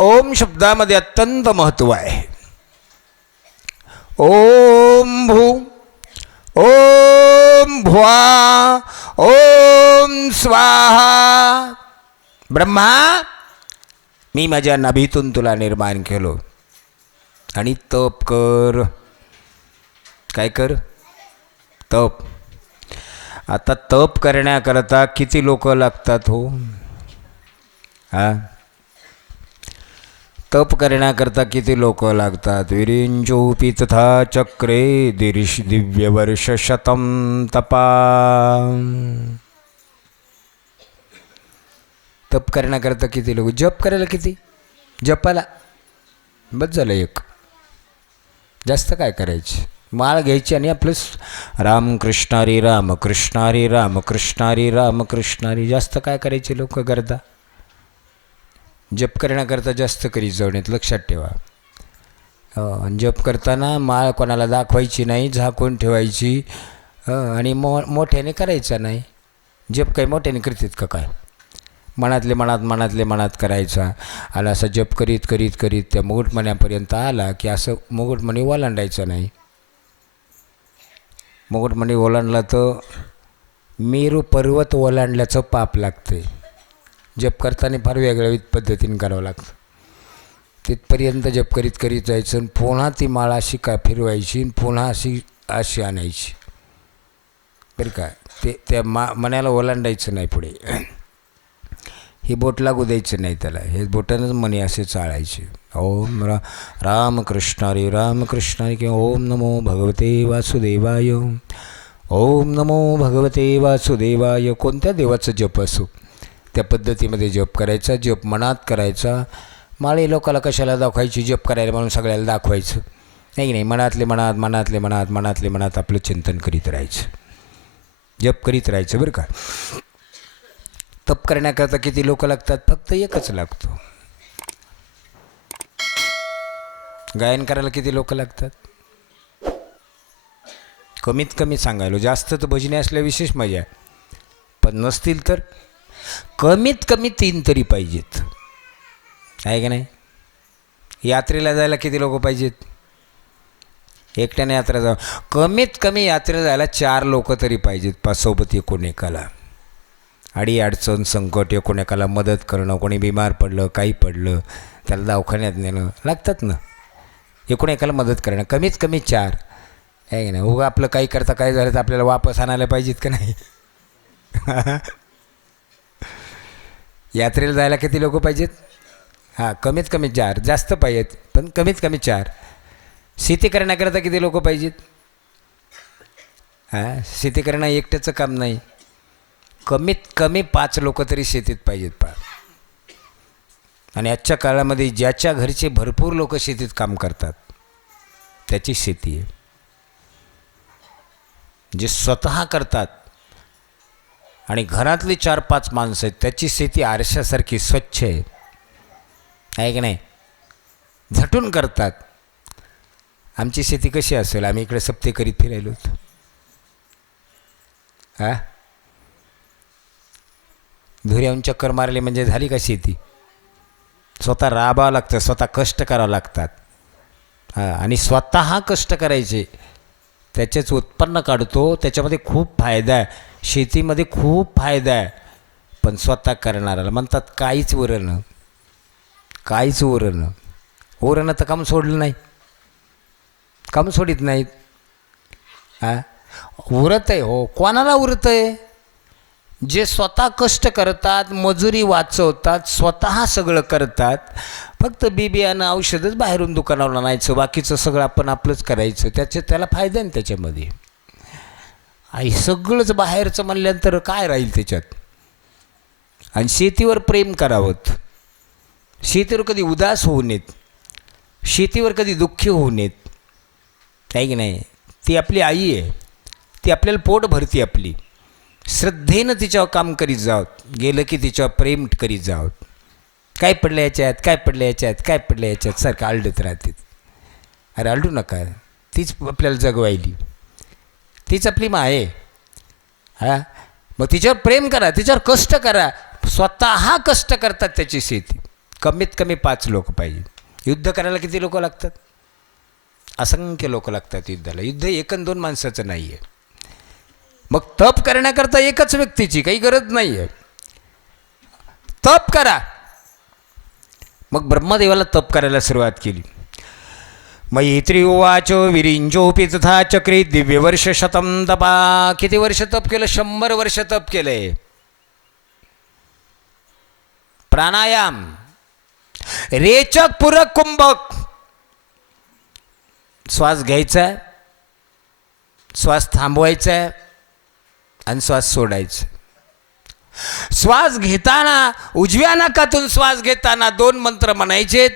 ओम शब्दामध्ये अत्यंत महत्त्व आहे. ओम भू, ओम भुवा, ओम स्वाहा. ब्रह्मा, मी माझ्या नाभीतून तुला निर्माण केलो आणि तप कर. काय कर? तप. आता तप करण्याकरता किती लोक लागतात हो? हां, तप करण्याकरता किती लोक लागतात? विरिंचोपी तथा चक्रे दिव्यवर्ष शतम तपा. तप करण्याकरता किती लोक? जप करायला किती? जपाला बस झालं एक. जास्त काय करायचे? माळ घ्यायची आणि आपलं रामकृष्ण हरी रामकृष्ण हरी रामकृष्ण हरी रामकृष्ण हरी. जास्त काय करायचे लोक करता? जप करण्याकरता जास्त करीत जाऊन येत, लक्षात ठेवा. जप करताना माळ कोणाला दाखवायची नाही, झाकून ठेवायची आणि मोठ्याने करायचा नाही. जप काही मोठ्याने करतात का काय? मनातले मनात, मनातले मनात करायचा. आला असं जप करीत करीत करीत त्या मुकुटमण्यापर्यंत आला की असं मुकुटमणी ओलांडायचं नाही. मुकुटमणी ओलांडला तर मेरू पर्वत ओलांडल्याचं पाप लागते. जप करताना फार वेगळ्या पद्धतीने करावं लागतं. तिथपर्यंत जप करीत करीत जायचं आणि पुन्हा ती माळ अशी काय फिरवायची, पुन्हा अशी अशी आणायची. बरं काय? त्या मण्याला ओलांडायचं नाही पुढे. ही बोट लागू द्यायचं नाही त्याला. हे बोटानंच मणी असे चाळायचे. ओम रामकृष्ण हरी रामकृष्ण हरी किंवा ओम नमो भगवते वासुदेवाय, ओम नमो भगवते वासुदेवाय. कोणत्या देवाचं जप असो त्या पद्धतीमध्ये जप करायचा. जप मनात करायचा. माळे लोकाला कशाला दाखवायची? जप करायला म्हणून सगळ्याला दाखवायचं नाही. नाही, मनातले मनात, मनातले मनात, मनातले मनात आपलं चिंतन करीत राहायचं, जप करीत राहायचं. बरं का? तप करण्याकरता किती लोक लागतात? फक्त एकच लागतो. गायन करायला किती लोक लागतात? कमीत कमी सांगायलो. जास्त तर भजने असल्या विशेष मजा आहे, पण नसतील तर कमीत कमी 3 तरी पाहिजेत. आहे का नाही? यात्रेला जायला किती लोक पाहिजेत? एकट्याने यात्रा जा, कमीत कमी यात्रेला जायला 4 लोक तरी पाहिजेत. सोबत एकूण एकाला अडी अडचण संकट, एकूण एकाला मदत करणं. कोणी बिमार पडलं, काही पडलं, त्याला दवाखान्यात नेणं लागतात ना. एकूण एकाला मदत करणं. कमीत कमी 4. आहे की नाही? उगा आपलं काही करता काय झालं तर आपल्याला वापस आणायला पाहिजेत का नाही? यात्रेला जायला किती लोक पाहिजेत? हां, कमीत कमी 4. जास्त पाहिजेत पण कमीत कमी 4. शेती करण्याकरता किती लोक पाहिजेत? हां, शेती करणं एकट्याचं काम नाही. कमीत कमी 5 लोक तरी शेतीत पाहिजेत. आणि आजच्या काळामध्ये ज्याच्या घरचे भरपूर लोक शेतीत काम करतात त्याची शेती आहे. जे स्वतः करतात आणि घरातली 4-5 माणसं आहेत त्याची शेती आरशासारखी स्वच्छ आहे. आहे की नाही? झटून करतात. आमची शेती कशी असेल? आम्ही इकडे सप्ते करीत फिरायलो होतो. हां, धुऱ्याहून चक्कर मारले म्हणजे झाली का शेती? स्वतः राबावं लागतं, स्वतः कष्ट करावं लागतात. हां, आणि स्वतः कष्ट करायचे, त्याचेच उत्पन्न काढतो. त्याच्यामध्ये खूप फायदा आहे. शेतीमध्ये खूप फायदा आहे. पण स्वतः करणाऱ्याला म्हणतात काहीच उरणं, काहीच उरणं. उरणं तर काम सोडलं नाही, काम सोडित नाहीत. हां, उरत आहे हो. कोणाला उरत आहे? जे स्वतः कष्ट करतात, मजुरी वाचवतात, स्वतः सगळं करतात. फक्त बियाणं औषधच बाहेरून दुकानावर आणायचं, बाकीचं सगळं आपण आपलंच करायचं. त्याला फायदा आहे त्याच्यामध्ये. आई सगळंच बाहेरचं म्हणल्यानंतर काय राहील त्याच्यात? आणि शेतीवर प्रेम करावं. शेतीवर कधी उदास होऊ नयेत, शेतीवर कधी दुःखी होऊ नयेत. आहे की नाही? ती आपली आई आहे, ती आपल्याला पोट भरती. आपली श्रद्धेनं तिच्यावर काम करीत जावं, गेलं की तिच्यावर प्रेम करीत जावं. काय पडलं याच्यात, काय पडलं याच्यात, काय पडलं याच्यात सारखं आलडत राहते. अरे आलडू नका, तीच आपल्याला जगवायली, तीच आपली माय आहे. हां, मग तिच्यावर प्रेम करा, तिच्यावर कष्ट करा. स्वतः कष्ट करतात त्याची शेती. कमीत कमी 5 लोक पाहिजे. युद्ध करायला किती लोक लागतात? असंख्य लोक लागतात युद्धाला. युद्ध 1 आणि 2 माणसाचं नाही आहे. मग तप करण्याकरता एकच व्यक्तीची काही गरज नाही आहे. तप करा. मग ब्रह्मदेवाला तप करायला सुरुवात केली. मैत्री उवाच विरिंजोपी तथा चक्री दिव्यवर्ष शतम तपा. किती वर्ष तप केलं? 100 वर्ष तप केलंय. प्राणायाम, रेचक, पूरक, कुंभक. श्वास घ्यायचा, श्वास थांबवायचा आणि श्वास सोडायचा. श्वास घेताना उजव्या नाकातून श्वास घेताना 2 मंत्र म्हणायचे.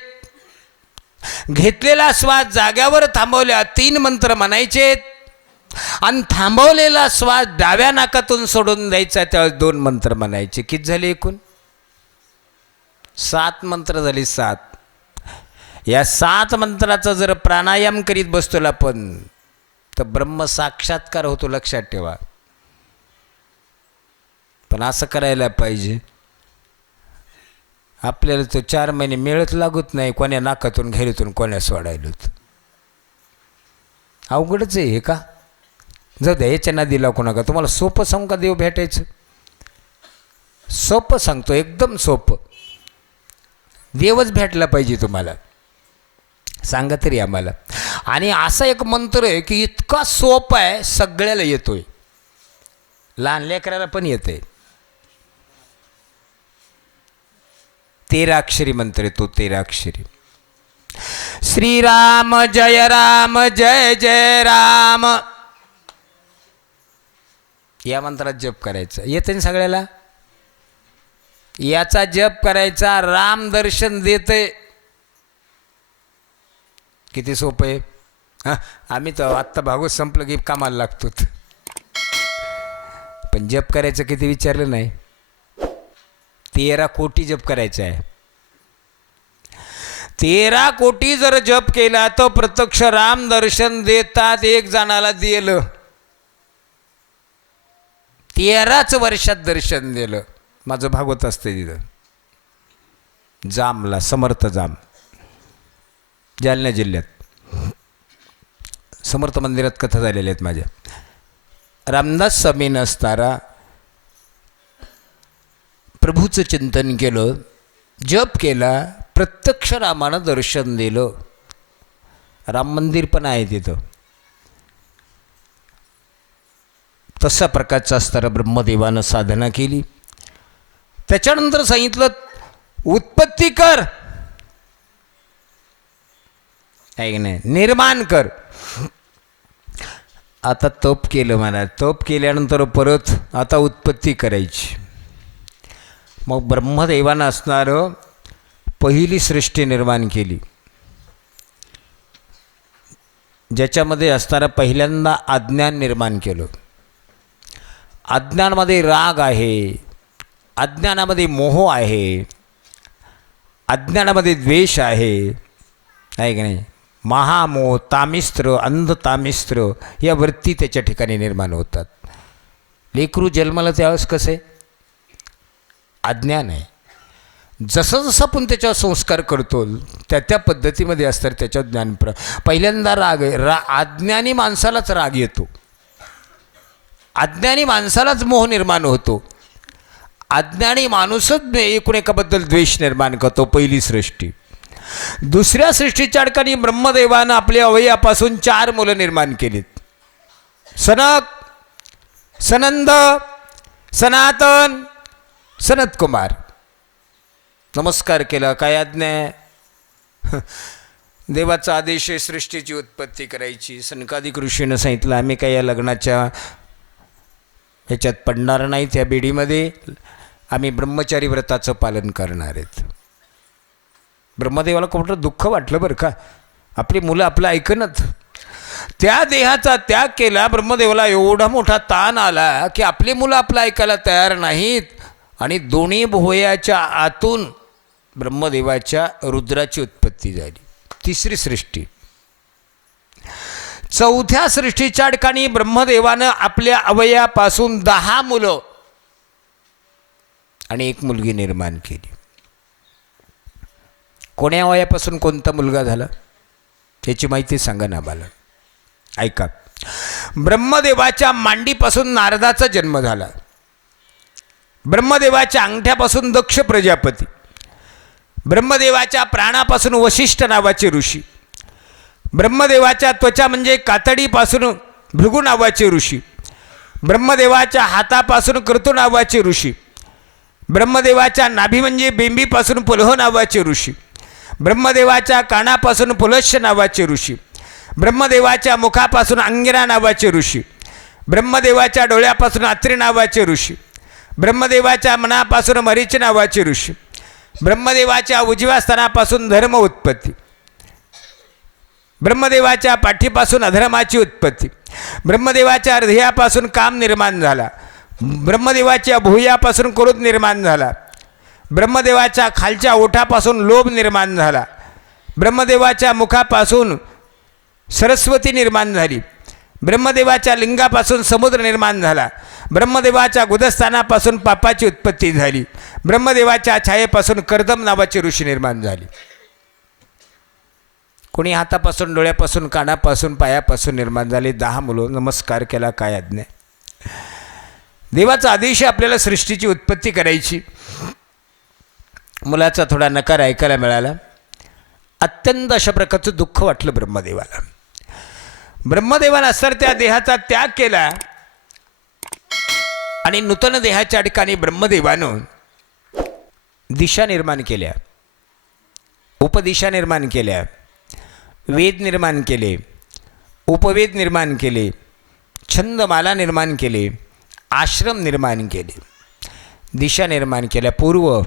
घेतलेला श्वास जाग्यावर थांबवल्या 3 मंत्र म्हणायचे. आणि थांबवलेला श्वास डाव्या नाकातून सोडून द्यायचा, त्यावेळेस 2 मंत्र म्हणायचे. किती झाले एकूण? 7 मंत्र झाली. 7. या 7 मंत्राचा जर प्राणायाम करीत बसतो आपण तर ब्रह्म साक्षात्कार होतो, लक्षात ठेवा. पण असं करायला पाहिजे. आपल्याला तो 4 महिने मिळत लागत नाही. कोण्या नाकातून घेरीतून कोण्या सोडायलोत. अवघडच आहे हे का? जाऊ द्या, याच्या नादी लागू नका. तुम्हाला सोपं सांगू का देव भेटायचं? सोपं सांगतो, एकदम सोपं. देवच भेटला पाहिजे तुम्हाला. सांगा तरी आम्हाला. आणि असा एक मंत्र आहे की इतका सोपा आहे, सगळ्याला येतोय. लहान लेकराला पण येते. 13 अक्षरी मंत्र आहे तो. 13 अक्षरी. श्रीराम जय राम जय जय राम. या मंत्रात जप करायचा. येते ना सगळ्याला? याचा जप करायचा. राम दर्शन देते. किती सोपं आहे. हां, आम्ही तर आत्ता भागवत संपलं की कामाला लागतो. पण जप करायचं किती विचारलं नाही. 13 कोटी जप करायचं आहे. 13 कोटी जर जप केला तर प्रत्यक्ष राम दर्शन देतात. 1 जणाला दिलं, 13च वर्षात दर्शन दिलं. माझं भागवत असतं तिथं जामला, समर्थ जाम, जालना जिल्ह्यात. समर्थ मंदिरात कथा झालेल्या आहेत माझ्या. रामदास स्वामीनं असताना प्रभूचं चिंतन केलं, जप केला, प्रत्यक्ष रामानं दर्शन दिलं. राम मंदिर पण आहे तिथं. तसा प्रकारचा असताना ब्रह्मदेवानं साधना केली. त्याच्यानंतर सांगितलं उत्पत्ती कर, आहे की नाही, निर्माण कर. आता तप केलं म्हणा. तप केल्यानंतर परत आता उत्पत्ती करायची. मग ब्रह्मदेवानं असणारं पहिली सृष्टी निर्माण केली, ज्याच्यामध्ये असणारं पहिल्यांदा अज्ञान निर्माण केलं. अज्ञानामध्ये राग आहे, अज्ञानामध्ये मोह आहे, अज्ञानामध्ये द्वेष आहे की नाही. महामोह, तामिस्त्र, अंध तामिस्त्र या वृत्ती त्याच्या ठिकाणी निर्माण होतात. लेकरू जन्माला त्यावेळेस कसं आहे? अज्ञान आहे. जसं जसं आपण त्याच्यावर संस्कार करतो त्या त्या पद्धतीमध्ये असतात त्याच्यावर ज्ञान. पहिल्यांदा राग आहे. अज्ञानी माणसालाच राग येतो, अज्ञानी माणसालाच मोह निर्माण होतो, अज्ञानी माणूसच एकूण एकाबद्दल द्वेष निर्माण करतो. पहिली सृष्टी. दुसऱ्या सृष्टीच्या ठिकाणी ब्रह्मदेवानं आपल्या अवयवापासून 4 मुलं निर्माण केलीत. सनक, सनंद, सनातन, सनत कुमार. नमस्कार केला. काय आज्ञा आहे? देवाचा आदेश आहे सृष्टीची उत्पत्ती करायची. सनकादिक ऋषीनं सांगितलं आम्ही काय या लग्नाच्या ह्याच्यात पडणार नाही, त्या बेडीमध्ये आम्ही ब्रह्मचारी व्रताचं पालन करणार आहेत. ब्रह्मदेवाला कुठं दुःख वाटलं बरं का. आपली मुलं आपलं ऐकनच. त्या देहाचा त्याग केला. ब्रह्मदेवाला एवढा मोठा ताण आला की आपली मुलं आपलं ऐकायला तयार नाहीत. आणि दोन्ही भुवयाच्या आतून ब्रह्मदेवाच्या रुद्राची उत्पत्ती झाली. तिसरी सृष्टी. चौथ्या सृष्टीच्या ठिकाणी ब्रह्मदेवानं आपल्या अवयवापासून 10 मुलं आणि 1 मुलगी निर्माण केली. कोण्या वयापासून कोणता मुलगा झाला याची माहिती सांगा ना मला. ऐका. ब्रह्मदेवाच्या मांडीपासून नारदाचा जन्म झाला. ब्रह्मदेवाच्या अंगठ्यापासून दक्ष प्रजापती. ब्रह्मदेवाच्या प्राणापासून वशिष्ठ नावाचे ऋषी. ब्रह्मदेवाच्या त्वचा म्हणजे कातडीपासून भृगू नावाचे ऋषी. ब्रह्मदेवाच्या हातापासून क्रतू नावाचे ऋषी. ब्रह्मदेवाच्या नाभी म्हणजे बेंबीपासून पुलह नावाचे ऋषी. ब्रह्मदेवाच्या कानापासून पुलश्य नावाचे ऋषी. ब्रह्मदेवाच्या मुखापासून अंगिरा नावाचे ऋषी. ब्रह्मदेवाच्या डोळ्यापासून अत्रि नावाचे ऋषी. ब्रह्मदेवाच्या मनापासून मरीच नावाचे ऋषी. ब्रह्मदेवाच्या उजव्या स्तनापासून धर्म उत्पत्ती. ब्रह्मदेवाच्या पाठीपासून अधर्माची उत्पत्ती. ब्रह्मदेवाच्या हृदयापासून काम निर्माण झाला. ब्रह्मदेवाच्या भुयापासून क्रोध निर्माण झाला. ब्रह्मदेवाच्या खालच्या ओठापासून लोभ निर्माण झाला. ब्रह्मदेवाच्या मुखापासून सरस्वती निर्माण झाली. ब्रह्मदेवाच्या लिंगापासून समुद्र निर्माण झाला. ब्रह्मदेवाच्या गुदस्थानापासून पापाची उत्पत्ती झाली. ब्रह्मदेवाच्या छायेपासून कर्दम नावाचे ऋषी निर्माण झाले. कोणी हातापासून, डोळ्यापासून, कानापासून, पायापासून निर्माण झाले. 10 मुलं. नमस्कार केला, काय आज्ञा. देवाचा आदेश आपल्याला सृष्टीची उत्पत्ती करायची. मुलाचा थोडा नकार ऐकायला मिळाला. अत्यंत अशा प्रकारचं दुःख वाटलं ब्रह्मदेवाला. ब्रह्मदेवानं असर त्या देहाचा त्याग केला आणि नूतन देहाच्या ठिकाणी ब्रह्मदेवानं दिशा निर्माण केल्या, उपदिशा निर्माण केल्या, वेद निर्माण केले, उपवेद निर्माण केले, छंदमाला निर्माण केले, आश्रम निर्माण केले, दिशा निर्माण केल्या. पूर्व,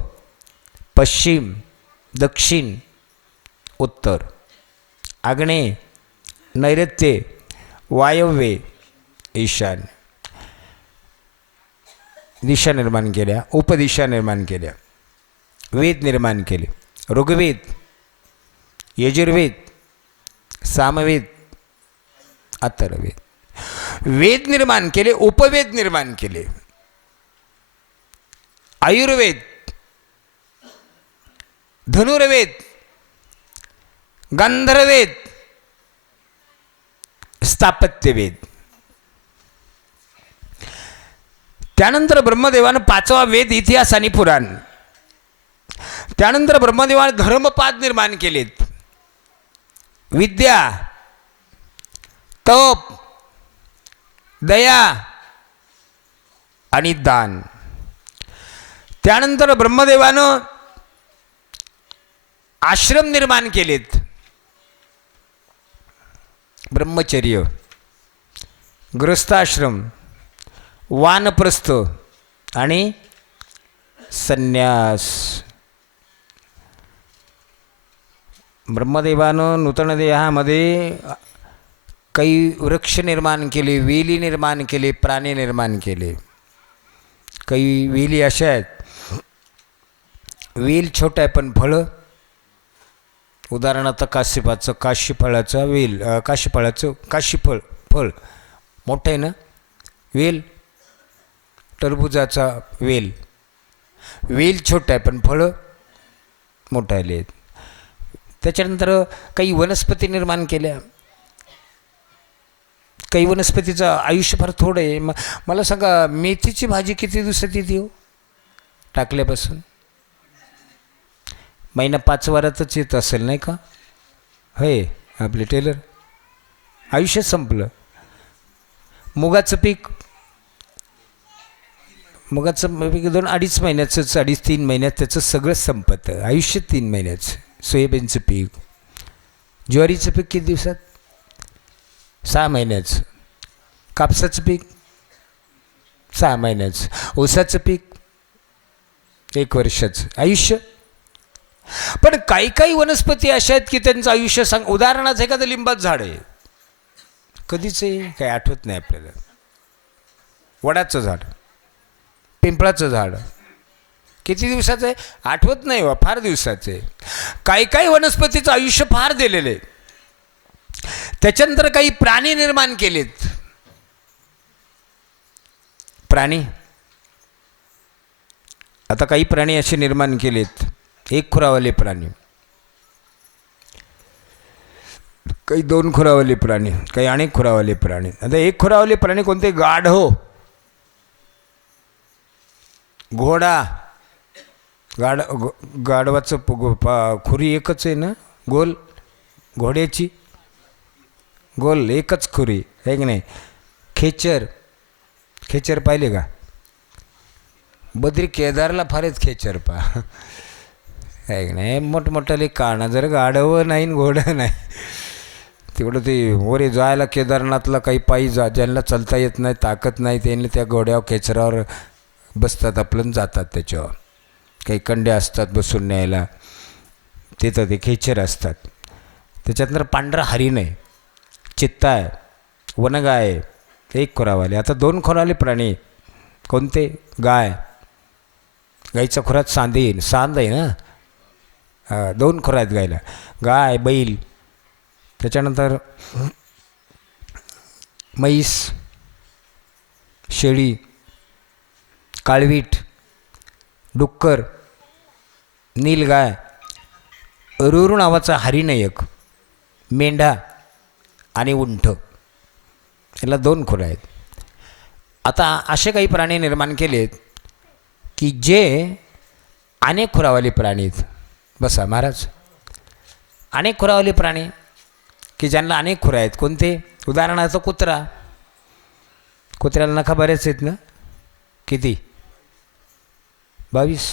पश्चिम, दक्षिण, उत्तर, आग्नेय, नैऋत्य, वायव्य, ईशान्य दिशा निर्माण केल्या, उपदिशा निर्माण केल्या, वेद निर्माण केले. ऋग्वेद, यजुर्वेद, सामवेद, अथर्ववेद. वेद निर्माण केले, उपवेद निर्माण केले. आयुर्वेद, धनुर्वेद, गांधर्ववेद, स्थापत्यवेद. त्यानंतर ब्रह्मदेवानं 5वा वेद इतिहास आणि पुराण. त्यानंतर ब्रह्मदेवाने धर्मपाद निर्माण केलेत. विद्या, तप, दया आणि दान. त्यानंतर ब्रह्मदेवानं आश्रम निर्माण केलेत. ब्रह्मचर्य, गृहस्थाश्रम, वानप्रस्थ आणि संन्यास. ब्रह्मदेवानं नूतन देहामध्ये काही वृक्ष निर्माण केले, वेली निर्माण केले, प्राणी निर्माण केले. काही वेली अशा आहेत, वेल छोटा आहे पण फळं, उदाहरणार्थ काशीपाचं, काशीफळाचं वेल, काशीफळाचं काशीफळ फळ मोठं आहे ना. वेल, टरबुजाचा वेल, वेल छोटा आहे पण फळं मोठं आले. त्याच्यानंतर काही वनस्पती निर्माण केल्या. काही वनस्पतीचं आयुष्य फार थोडं आहे. मला सांगा, मेथीची भाजी किती दिवसात येते हो टाकल्यापासून? महिना 5 वारातच येत असेल नाही का? होय, आपले टेलर आयुष्य संपलं. मुगाचं पीक, मुगाचं पीक 2-2.5 महिन्याचंच, 2.5-3 महिन्यात त्याचं सगळं संपतं. आयुष्य 3 महिन्याचं. सोयाबीनचं पीक, ज्वारीचं पीक किती दिवसात? 6 महिन्याचं. कापसाचं पीक 6 महिन्याचं. ऊसाचं पीक 1 वर्षाचं. आयुष्य. पण काही वनस्पती अशा आहेत की त्यांचं आयुष्य सांग. उदाहरणाचं एखादं लिंबाचं झाड आहे, कधीच काही आठवत नाही आपल्याला. वडाचं झाड, पिंपळाचं झाड किती दिवसाचं आहे आठवत नाही वा, फार दिवसाचं आहे. काही वनस्पतीचं आयुष्य फार दिलेलं आहे. त्याच्यानंतर काही प्राणी निर्माण केलेत. प्राणी, आता काही प्राणी असे निर्माण केलेत, 1 खुरावाले प्राणी. काही 2 खुरावले प्राणी, काही अनेक खुरावले प्राणी. आता एक खुरावले प्राणी कोणते? गाढव, घोडा. गाढवाचं खुरी एकच आहे ना, गोल. घोड्याची गोल एकच खुरी आहे की नाही. खेचर, खेचर पाहिले का? बद्री केदारला फारच खेचर आहे की नाही. मोठमोठाले काना. जर गाढवं नाही घोडं नाही तिकडं ते वरे जायला केदारनाथला काही पायी ज्यांना चालता येत नाही, ताकद नाही, त्यांनी त्या घोड्यावर खेचरावर बसतात, आपलं जातात. त्याच्यावर काही कंड्या असतात बसून न्यायला, तिथं ते खेचर असतात. त्याच्यानंतर पांढरा हरिण आहे, चित्ता आहे, वनगाय आहे. एक खुरावाले. आता 2 खुरावले प्राणी कोणते? गाय. गाईच्या खुरात सांद आहे ना. 2 खुरा आहेत गायला, गाय, बैल. त्याच्यानंतर म्हैस, शेळी, काळवीट, डुक्कर, नीलगाय, अरुरू नावाचा हरिण एक, मेंढा आणि उंट. याला 2 खुरा आहेत. आता असे काही प्राणी निर्माण केलेत की जे अनेक खुरावाले प्राणी आहेत. बसा महाराज. अनेक खुरावाले प्राणी की ज्यांना अनेक खुरा आहेत. कोणते? उदाहरणार्थ कुत्रा. कुत्र्याला नखा बरेच आहेत ना. किती? 22.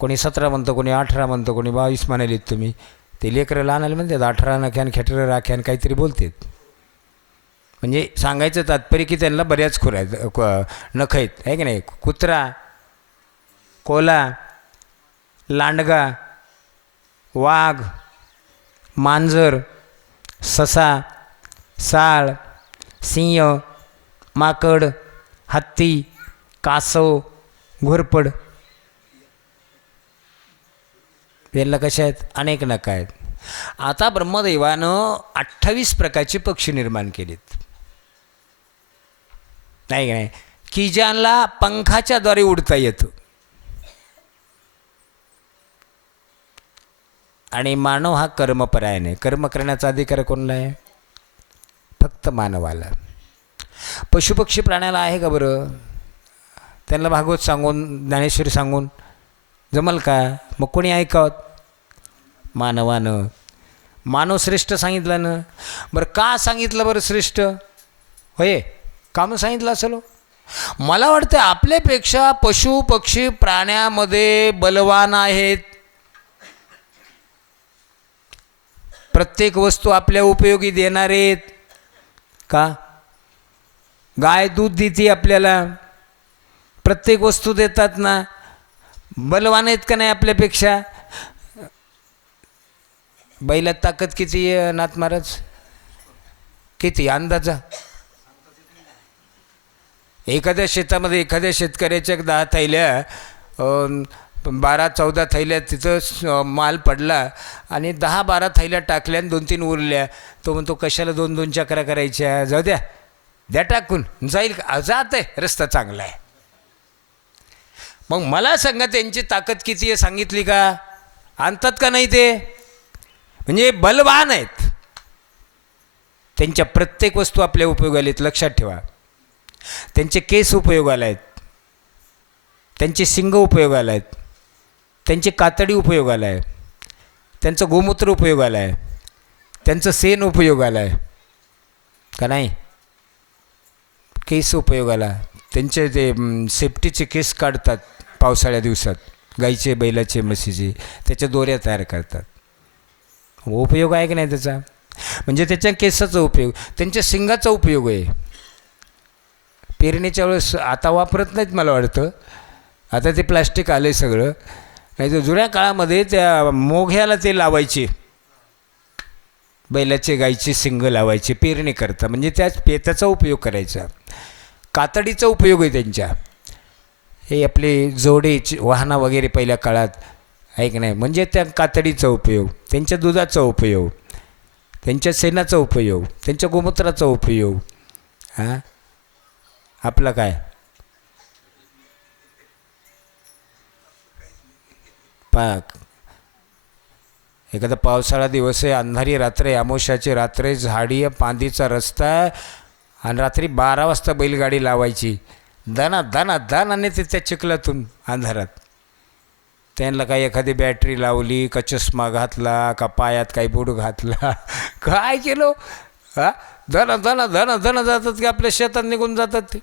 कोणी 17 म्हणतं, कोणी 18 म्हणतं, कोणी 22 म्हणालेत तुम्ही. ते लेकरं लहान आले म्हणतात 18 नख्यान खेटरं राख्यान काहीतरी बोलतात. म्हणजे सांगायचं तात्पर्य की त्यांना बऱ्याच खुरा आहेत, नख आहेत, आहे की नाही. कुत्रा, कोला, लांडगा, वाघ, मांजर, ससा, साळ, सिंह, माकड, हत्ती, कासव, घोरपड. यांना कशा आहेत? अनेक नख आहेत. आता ब्रह्मदेवानं 28 प्रकारचे पक्षी निर्माण केलेत, नाही नाही, की ज्यांना पंखाच्याद्वारे उडता येतं. आणि मानव हा कर्मपरायण आहे. कर्म करण्याचा अधिकार कोणाला आहे? फक्त मानवाला. पशुपक्षी प्राण्याला आहे का बरं? त्यांना भागवत सांगून, ज्ञानेश्वरी सांगून जमल का? मग कोणी ऐकावत? मानवानं. मानव श्रेष्ठ सांगितलं ना. बरं का सांगितलं बरं श्रेष्ठ? होय, का मग सांगितलं असेल? मला वाटतं आपल्यापेक्षा पशु पक्षी प्राण्यामध्ये बलवान आहेत. प्रत्येक वस्तू आपल्या उपयोगी देणार आहेत का? गाय दूध देते आपल्याला, प्रत्येक वस्तू देतात ना. बलवान आहेत का नाही आपल्यापेक्षा? बैलात ताकद किती आहे नाथ महाराज? किती अंदाजा? एखाद्या शेतामध्ये एखाद्या शेतकऱ्याच्या 10 थैल्या 12-14 थैल्या तिथं माल पडला आणि 10-12 थैल्या टाकल्या आणि 2-3 उरल्या. तो म्हणतो कशाला 2-2 चक्रा करायच्या, जाऊ द्या, द्या टाकून, जाईल का? जात आहे, रस्ता चांगला आहे. मग मला सांगा त्यांची ताकद किती आहे सांगितली का? आणतात का नाही? ते म्हणजे बलवान आहेत. त्यांच्या प्रत्येक वस्तू आपल्या उपयोगाला आहेत, लक्षात ठेवा. त्यांचे केस उपयोगाला आहेत, त्यांचे शिंग उपयोगाला आहेत, त्यांची कातडी उपयोगाला आहे, त्यांचं गोमूत्र उपयोगाला आहे, त्यांचं शेण उपयोगाला आहे का नाही? केस उपयोगाला. त्यांचे ते सेफ्टीचे केस काढतात पावसाळ्या दिवसात, गाईचे, बैलाचे, म्हशीचे, त्याच्या दोऱ्या तयार करतात. उपयोग आहे की नाही त्याचा? म्हणजे त्याच्या केसाचा उपयोग, त्यांच्या शिंगाचा उपयोग आहे. पेरणीच्या वेळेस आता वापरत नाहीत मला वाटतं, आता ते प्लास्टिक आलं आहे सगळं. नाही तर जुन्या काळामध्ये त्या मोघ्याला ते लावायचे, बैलाचे गाईचे शिंग लावायचे पेरणी करता, म्हणजे त्याचा उपयोग करायचा. कातडीचा उपयोग आहे त्यांच्या. हे आपले जोडे वाहनं वगैरे पहिल्या काळात आहे की नाही, म्हणजे त्या कातडीचा उपयोग, त्यांच्या दुधाचा उपयोग, त्यांच्या शेणाचा उपयोग, त्यांच्या गोमूत्राचा उपयोग. हां, आपलं काय पाक एखादा पावसाळा दिवस आहे, अंधारी रात्र आहे, अमावस्याची रात्र आहे, झाडी आहे, पांदीचा रस्ता आहे आणि रात्री 12 वाजता बैलगाडी लावायची. दाना दाना दानाने ते त्या चिखलातून अंधारात. त्यांना काही एखादी बॅटरी लावली का चष्मा घातला का पायात काही बूट घातला काय केलं हा, धन धन धन धन जातात की आपल्या शेतात निघून जातात ते.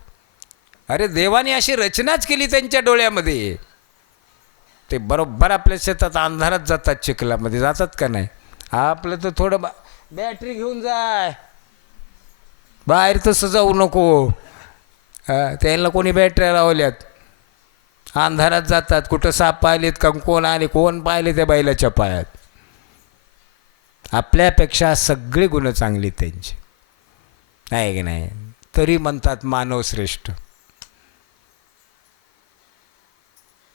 अरे देवाने अशी रचनाच केली त्यांच्या डोळ्यामध्ये. ते बरोबर आपल्या शेतात अंधारात जातात, चिखलामध्ये जातात का नाही. आपलं तर थोडं बॅटरी घेऊन जाय, बाहेर तसं जाऊ नको. त्यांना कोणी बॅटऱ्या लावल्यात, अंधारात जातात. कुठं साप पाहिलेत का, कोण आले कोण पाहिले त्या बैलाच्या पायात. आपल्यापेक्षा सगळे गुण चांगले त्यांचे, नाही की नाही. तरी म्हणतात मानव श्रेष्ठ.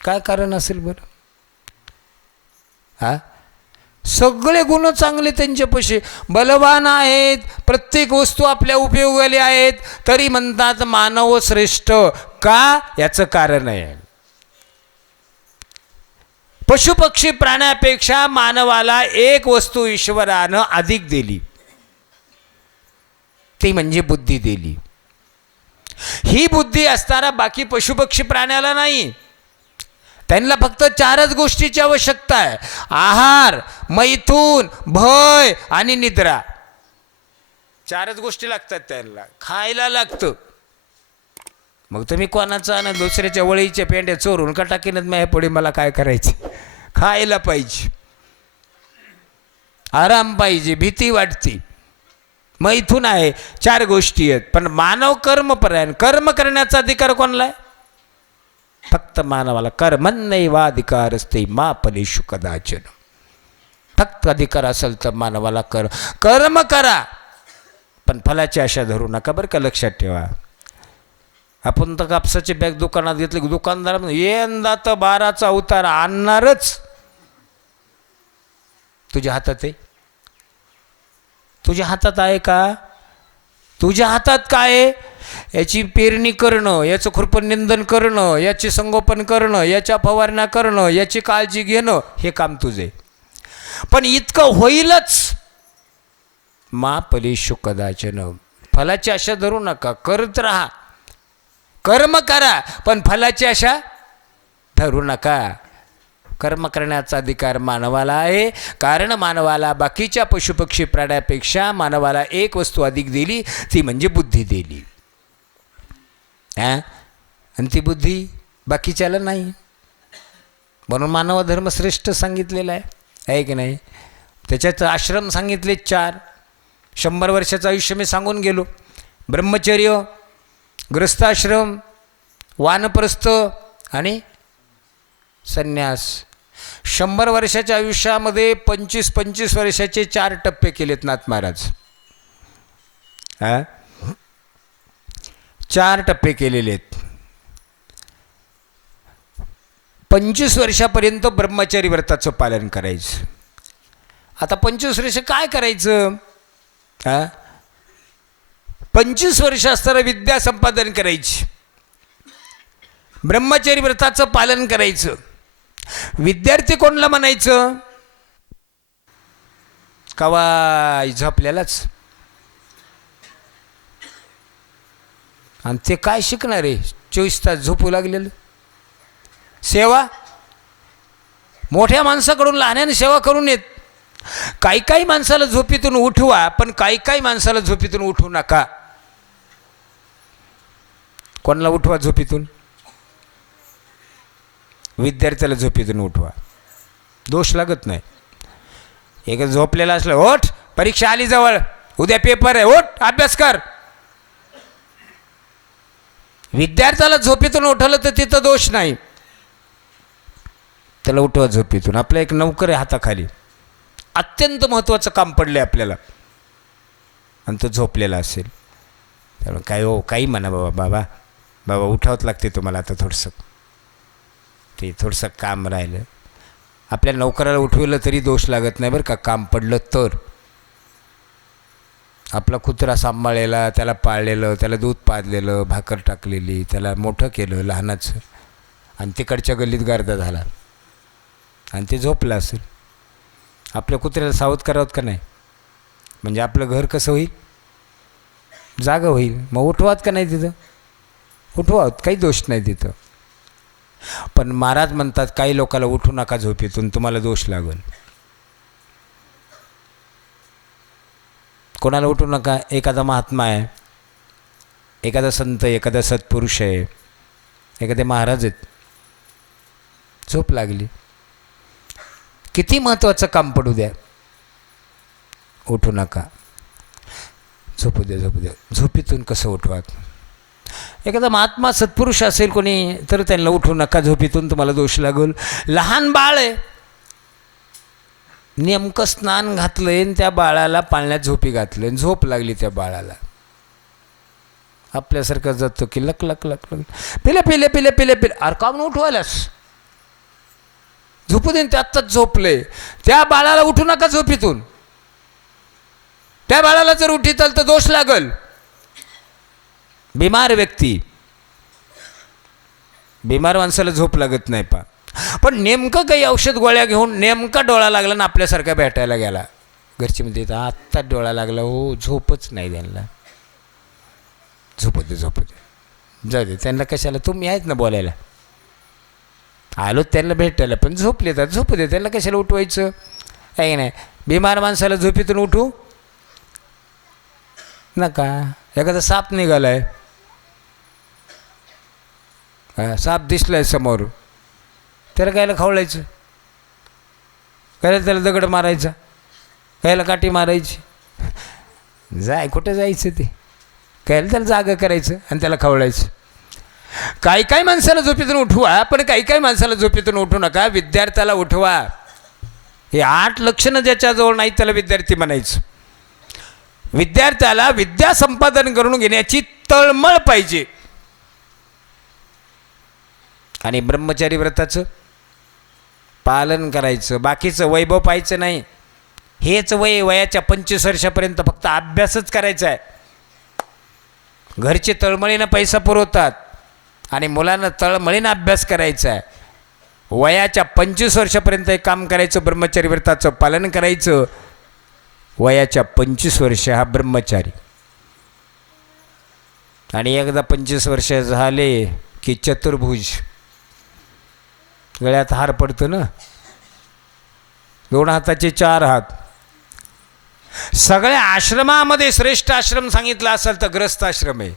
काय कारण असेल बरं. हा, सगळे गुण चांगले त्यांच्यापाशी. बलवान आहेत, प्रत्येक वस्तू आपल्या उपयोगाली आहेत, तरी म्हणतात मानव श्रेष्ठ. का, याचं कारण आहे पशुपक्षी प्राण्यापेक्षा मानवाला एक वस्तू ईश्वरानं अधिक दिली, ती म्हणजे बुद्धी दिली. ही बुद्धी असताना बाकी पशुपक्षी प्राण्याला नाही. त्यांना फक्त 4च गोष्टीची आवश्यकता आहे: आहार, मैथून, भय आणि निद्रा. 4च गोष्टी लागतात त्यांना. खायला लागतं. मग तुम्ही कोणाचा ना दुसऱ्याच्या वळीच्या पेंड्या चोरून का टाकीनच माझ्या पुढे मला काय करायचे. खायला पाहिजे, आराम पाहिजे, भीती वाटते, मैथून आहे, 4 गोष्टी आहेत. पण मानव कर्मपरायण. कर्म करण्याचा अधिकार कोणाला आहे? फक्त मानवाला. कर्मण्यैवाधिकार असते मा फलेषु कदाचन. फक्त अधिकार असेल तर मानवाला कर्म करा, पण फलाची आशा धरू नका. बरं का, लक्षात ठेवा. आपण तर कापसाची बॅग दुकानात घेतली, दुकानदार यंदा तर 12चा अवतार आणणारच. तुझ्या हातात आहे? तुझ्या हातात आहे का? तुझ्या हातात काय आहे? याची पेरणी करणं, याचं खुरपण निंदन करणं, याचे संगोपन करणं, याच्या फवारण्या करणं, याची काळजी घेणं, हे काम तुझे. पण इतकं होईलच. मा फलेषु कदाचन. फलाची आशा धरू नका, करत राहा, कर्म करा, पण फलाची आशा धरू नका. कर्म करण्याचा अधिकार मानवाला आहे, कारण मानवाला बाकीच्या पशुपक्षी प्राण्यापेक्षा मानवाला एक वस्तू अधिक दिली, ती म्हणजे बुद्धी दिली. आणि ती बुद्धी बाकीच्याला नाही. म्हणून मानव धर्म श्रेष्ठ सांगितलेला आहे की नाही. त्याच्यात आश्रम सांगितले 4. 100 वर्षाचं आयुष्य मी सांगून गेलो. ब्रह्मचर्य, गृहस्थाश्रम, वानप्रस्थ आणि संन्यास. 100 वर्षाच्या आयुष्यामध्ये 25-25 वर्षाचे 4 टप्पे केलेत नाथ महाराज. 4 टप्पे केलेले आहेत. 25 वर्षापर्यंत ब्रह्मचारी व्रताचं पालन करायचं. आता 25 वर्ष काय करायचं? 25 वर्ष असताना विद्या संपादन करायची, ब्रह्मचारी व्रताचं पालन करायचं. विद्यार्थी कोणला म्हणायचं? कवा झोपल्यालाच. आणि ते काय शिकणार आहे? 24 तास झोपू लागलेलं. सेवा मोठ्या माणसाकडून लहान्याने सेवा करून येत. काही माणसाला झोपेतून उठवा, पण काही माणसाला झोपेतून उठवू नका. कोणाला उठवा झोपेतून? विद्यार्थ्याला झोपेतून उठवा, दोष लागत नाही. एक झोपलेला असलं, ओठ परीक्षा आली जवळ, उद्या पेपर आहे, ओठ अभ्यास कर. विद्यार्थ्याला झोपेतून उठवलं तर तिथं दोष नाही. त्याला उठवा झोपेतून. आपला एक नौकर आहे हाताखाली, अत्यंत महत्त्वाचं काम पडलं आहे आपल्याला, आणि तो झोपलेला असेल. त्यामुळे काय हो, काही म्हणा बाबा उठावंच लागते तुम्हाला. आता थोडंसं काम राहिलं. आपल्या नौकराला उठवलं तरी दोष लागत नाही बरं का, काम पडलं तर. आपला कुत्रा सांभाळलेला, त्याला पाळलेलं, त्याला दूध पाजलेलं, भाकर टाकलेली, त्याला मोठं केलं लहानाचं, आणि तिकडच्या गल्लीत गर्दा झाला आणि ते झोपलं असेल. आपल्या कुत्र्याला सावध करावं का नाही? म्हणजे आपलं घर कसं होईल? जागा होईल. मग उठवात का नाही तिथं? उठवात, काही दोष नाही तिथं. पण महाराज म्हणतात काही लोकाला उठू नका झोपेतून, तुम्हाला दोष लागल. कोणाला उठू नका? एखादा महात्मा आहे, एखादा संत, एखादा सत्पुरुष आहे, एखादे महाराज आहेत, झोप लागली, किती महत्त्वाचं काम पडू द्या, उठू नका. झोपू द्या, झोपू द्या. झोपेतून कसं उठवात? एखादा महात्मा सत्पुरुष असेल कोणी तर त्यांना उठू नका झोपेतून, तुम्हाला दोष लागल. लहान बाळ आहे, नेमकं स्नान घातलंय आणि त्या बाळाला पाळण्यात झोपी घातलं, झोप लागली त्या बाळाला. आपल्यासारखं जातो की लक लक लक लक, पिले पिले पिले पिले पिले. अरे का म्हणून उठवायलास? झोपू दे, त्यातच झोपले. त्या बाळाला उठू नका झोपेतून. त्या बाळाला जर उठीतल तर दोष लागल. बिमार व्यक्ती, बिमार माणसाला झोप लागत नाही पा. पण नेमकं काही औषध गोळ्या घेऊन नेमका डोळा लागला ना आपल्यासारखा भेटायला गेला, घरची म्हणते आत्ताच डोळा लागला, हो झोपच नाही त्यांना. झोपू दे, झोपू दे, जाऊ दे, त्यांना कशाला, तुम्ही आहेत ना बोलायला. आलो त्यांना भेटायला, पण झोपले तर झोपू दे, त्यांना कशाला उठवायचं आहे नाही. बिमार माणसाला झोपेतून उठू नका. एखादा साप निघालाय, साप दिसलाय समोर, त्याला कायला खवळायचं? कायला त्याला दगड मारायचा? कायला काठी मारायची? जाय कुठे जायचं ते, कायला त्याला जागा करायचं आणि त्याला खवळायचं? काही काही माणसाला झोपेतून उठवा, पण काही काही माणसाला झोपेतून उठू नका. विद्यार्थ्याला उठवा. हे 8 लक्षणं ज्याच्याजवळ नाही त्याला विद्यार्थी म्हणायचं. विद्यार्थ्याला विद्या संपादन करून घेण्याची तळमळ पाहिजे. आणि ब्रह्मचारी व्रताचं पालन करायचं, बाकीचं वैभव पाहायचं नाही. हेच वयाच्या 25 वर्षापर्यंत फक्त अभ्यासच करायचा आहे. घरचे तळमळीनं पैसा पुरवतात आणि मुलांना तळमळीनं अभ्यास करायचा आहे. वयाच्या 25 वर्षापर्यंत एक काम करायचं, ब्रह्मचारी व्रताचं पालन करायचं. वयाच्या 25 वर्ष हा ब्रह्मचारी. आणि एकदा 25 वर्ष झाले की चतुर्भुज, गळ्यात हार पडतं ना, 2 हाताचे 4 हात. सगळ्या आश्रमामध्ये श्रेष्ठ आश्रम सांगितला असेल तर ग्रस्त आश्रम आहे.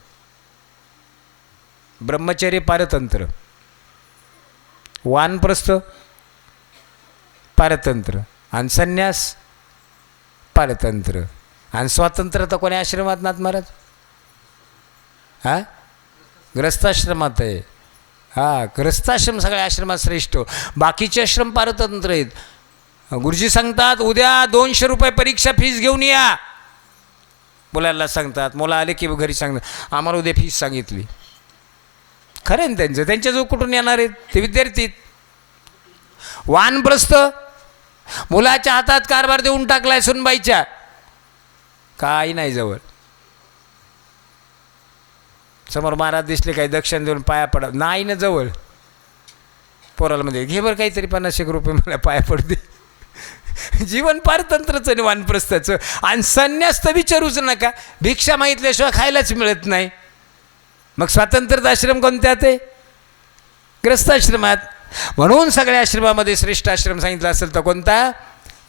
ब्रह्मचर्य पारतंत्र, वानप्रस्थ पारतंत्र, आणि संन्यास पारतंत्र. आणि स्वातंत्र्य तर कोण्या आश्रमात नाथ महाराज? हा, ग्रस्ताश्रमात आहे. हा, ग्रस्ताश्रम सगळ्या आश्रमात श्रेष्ठ. बाकीचे आश्रम पारतंत्र आहेत. गुरुजी सांगतात उद्या 200 रुपये परीक्षा फीस घेऊन या. मुलाला सांगतात, मुलं आले की घरी सांगतात आम्हाला उद्या फीस सांगितली. खरं आहे त्यांचं, त्यांच्याजवळ कुठून येणार आहेत ते विद्यार्थी? वानप्रस्थ, मुलाच्या हातात कारभार देऊन टाकलाय सुनबाईच्या, काही नाही जवळ. समोर महाराज दिसले काही दक्षिण देऊन पाया पडा नाही ना जवळ. पोराला मध्ये घे बरं काहीतरी 50 रुपये मला पाया पडू दे. जीवन पारतंत्रचं आणि वानप्रस्थाचं. आणि संन्यास तर विचारूच नका, भिक्षा मागितल्याशिवाय खायलाच मिळत नाही. मग स्वातंत्र्य आश्रम कोणत्यात आहे? ग्रस्ताश्रमात. म्हणून सगळ्या आश्रमामध्ये श्रेष्ठ आश्रम सांगितला असेल तर कोणता?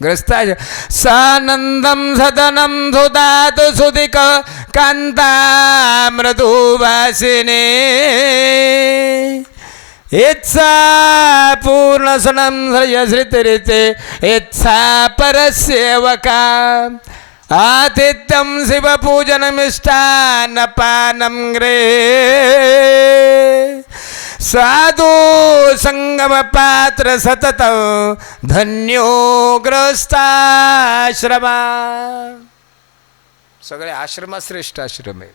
ग्रस्ताश्रम. सानंदम सदनम धुदात सुदिक कांता मृदुवासिने इत्सा पूर्ण सणम श्रीते इत्सा परसेवका आतिथ्यम शिवपूजनमिष्टान्न पानं ग्रे साधु संगम पात्र सतत धन्यो ग्रस्ताश्रमा. सगळे आश्रमात श्रेष्ठ आश्रम आहे.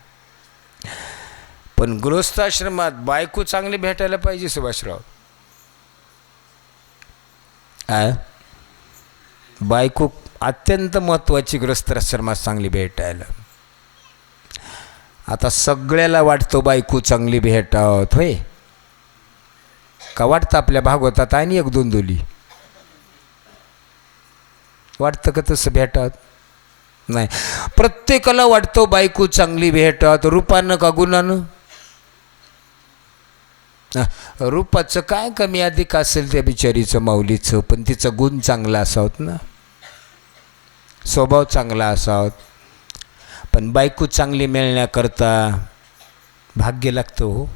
पण गृहस्थाश्रमात बायको चांगली भेटायला पाहिजे सुभाषराव. बायको अत्यंत महत्त्वाची गृहस्थाश्रमात चांगली भेटायला. आता सगळ्याला वाटतं बायको चांगली भेटावत होय का? वाटतं आपल्या भागवतात आणि 1-2 दोली. वाटतं का तसं भेटत नाही. प्रत्येकाला वाटतं बायको चांगली भेटत, रूपानं का गुणानं. रूपाचं काय कमी अधिक असेल त्या बिचारीचं माऊलीचं, पण तिचा गुण चांगला असावत ना, स्वभाव चांगला असावत. पण बायको चांगली मिळण्याकरता भाग्य लागतं हो.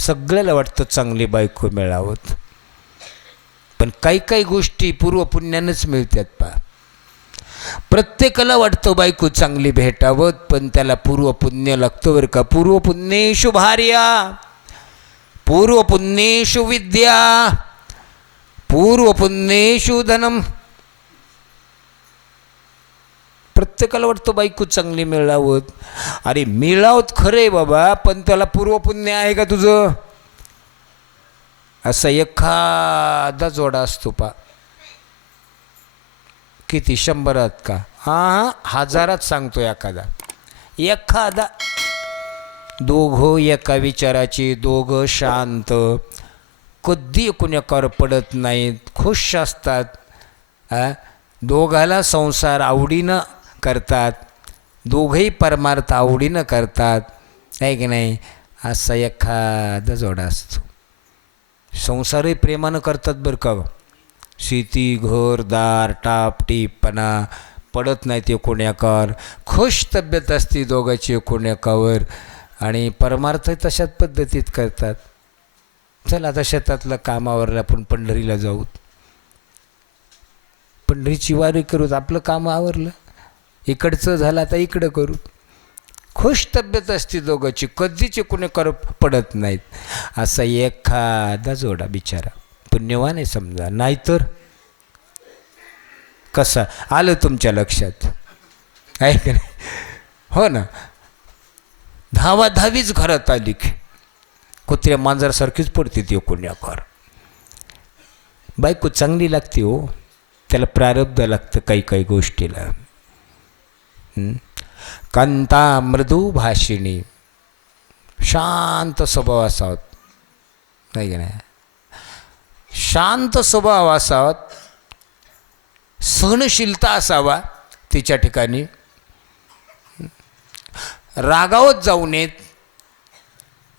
सगळ्याला वाटतं चांगली बायको मिळावत, पण काही काही गोष्टी पूर्वपुण्यानंच मिळतात पा. प्रत्येकाला वाटतं बायको चांगली भेटावत, पण त्याला पूर्वपुण्य लागतं बरं का. पूर्वपुण्येषु भार्या, पूर्वपुण्येषु विद्या, पूर्वपुण्येषु धनम. प्रत्येकाला वाटतं बायको चांगली मिळावत. अरे मिळावत खरंय बाबा, पण त्याला पूर्वपुण्य आहे का तुझं? असा एखादा जोडा असतो पा. किती 100त का? हां 1000त सांगतो एखादा. एखादा दोघं एका विचाराची, दोघं शांत, कधी कुणावर पडत नाहीत, खुश असतात. दोघाला संसार आवडीनं करतात, दोघंही परमार्थ आवडीनं करतात, आहे की नाही. असा एखादा जोडा असतो. संसारही प्रेमानं करतात बरं का. शेती घरदार टापटीपणा पडत नाही ते कोण्याकावर, खुश तब्येत असते दोघांची कोण्याकावर, आणि परमार्थ तशाच पद्धतीत करतात. चल आता शेतातलं कामावर आपण पंढरीला जाऊ, पंढरीची वारी करूत, आपलं काम आवरलं, इकडचं झालं आता इकडं करू. खुश तब्येत असते दोघांची, कधीची कोणावर पडत नाहीत. असा एखादा जोडा बिचारा पुण्यवान आहे समजा. नाहीतर कसं आलं तुमच्या लक्षात आहे का नाही? हो ना, धावाधावीच घरात आली की कुत्र्या मांजरासारखीच पडते ती कोण्यावर. बायको चांगली लागते हो, त्याला प्रारब्ध लागतं काही काही गोष्टीला. कांता मृदू भाषिणी, शांत स्वभाव असावत, नाही की नाही. शांत स्वभाव असावा, सहनशीलता असावा तिच्या ठिकाणी. रागावत जाऊ नयेत,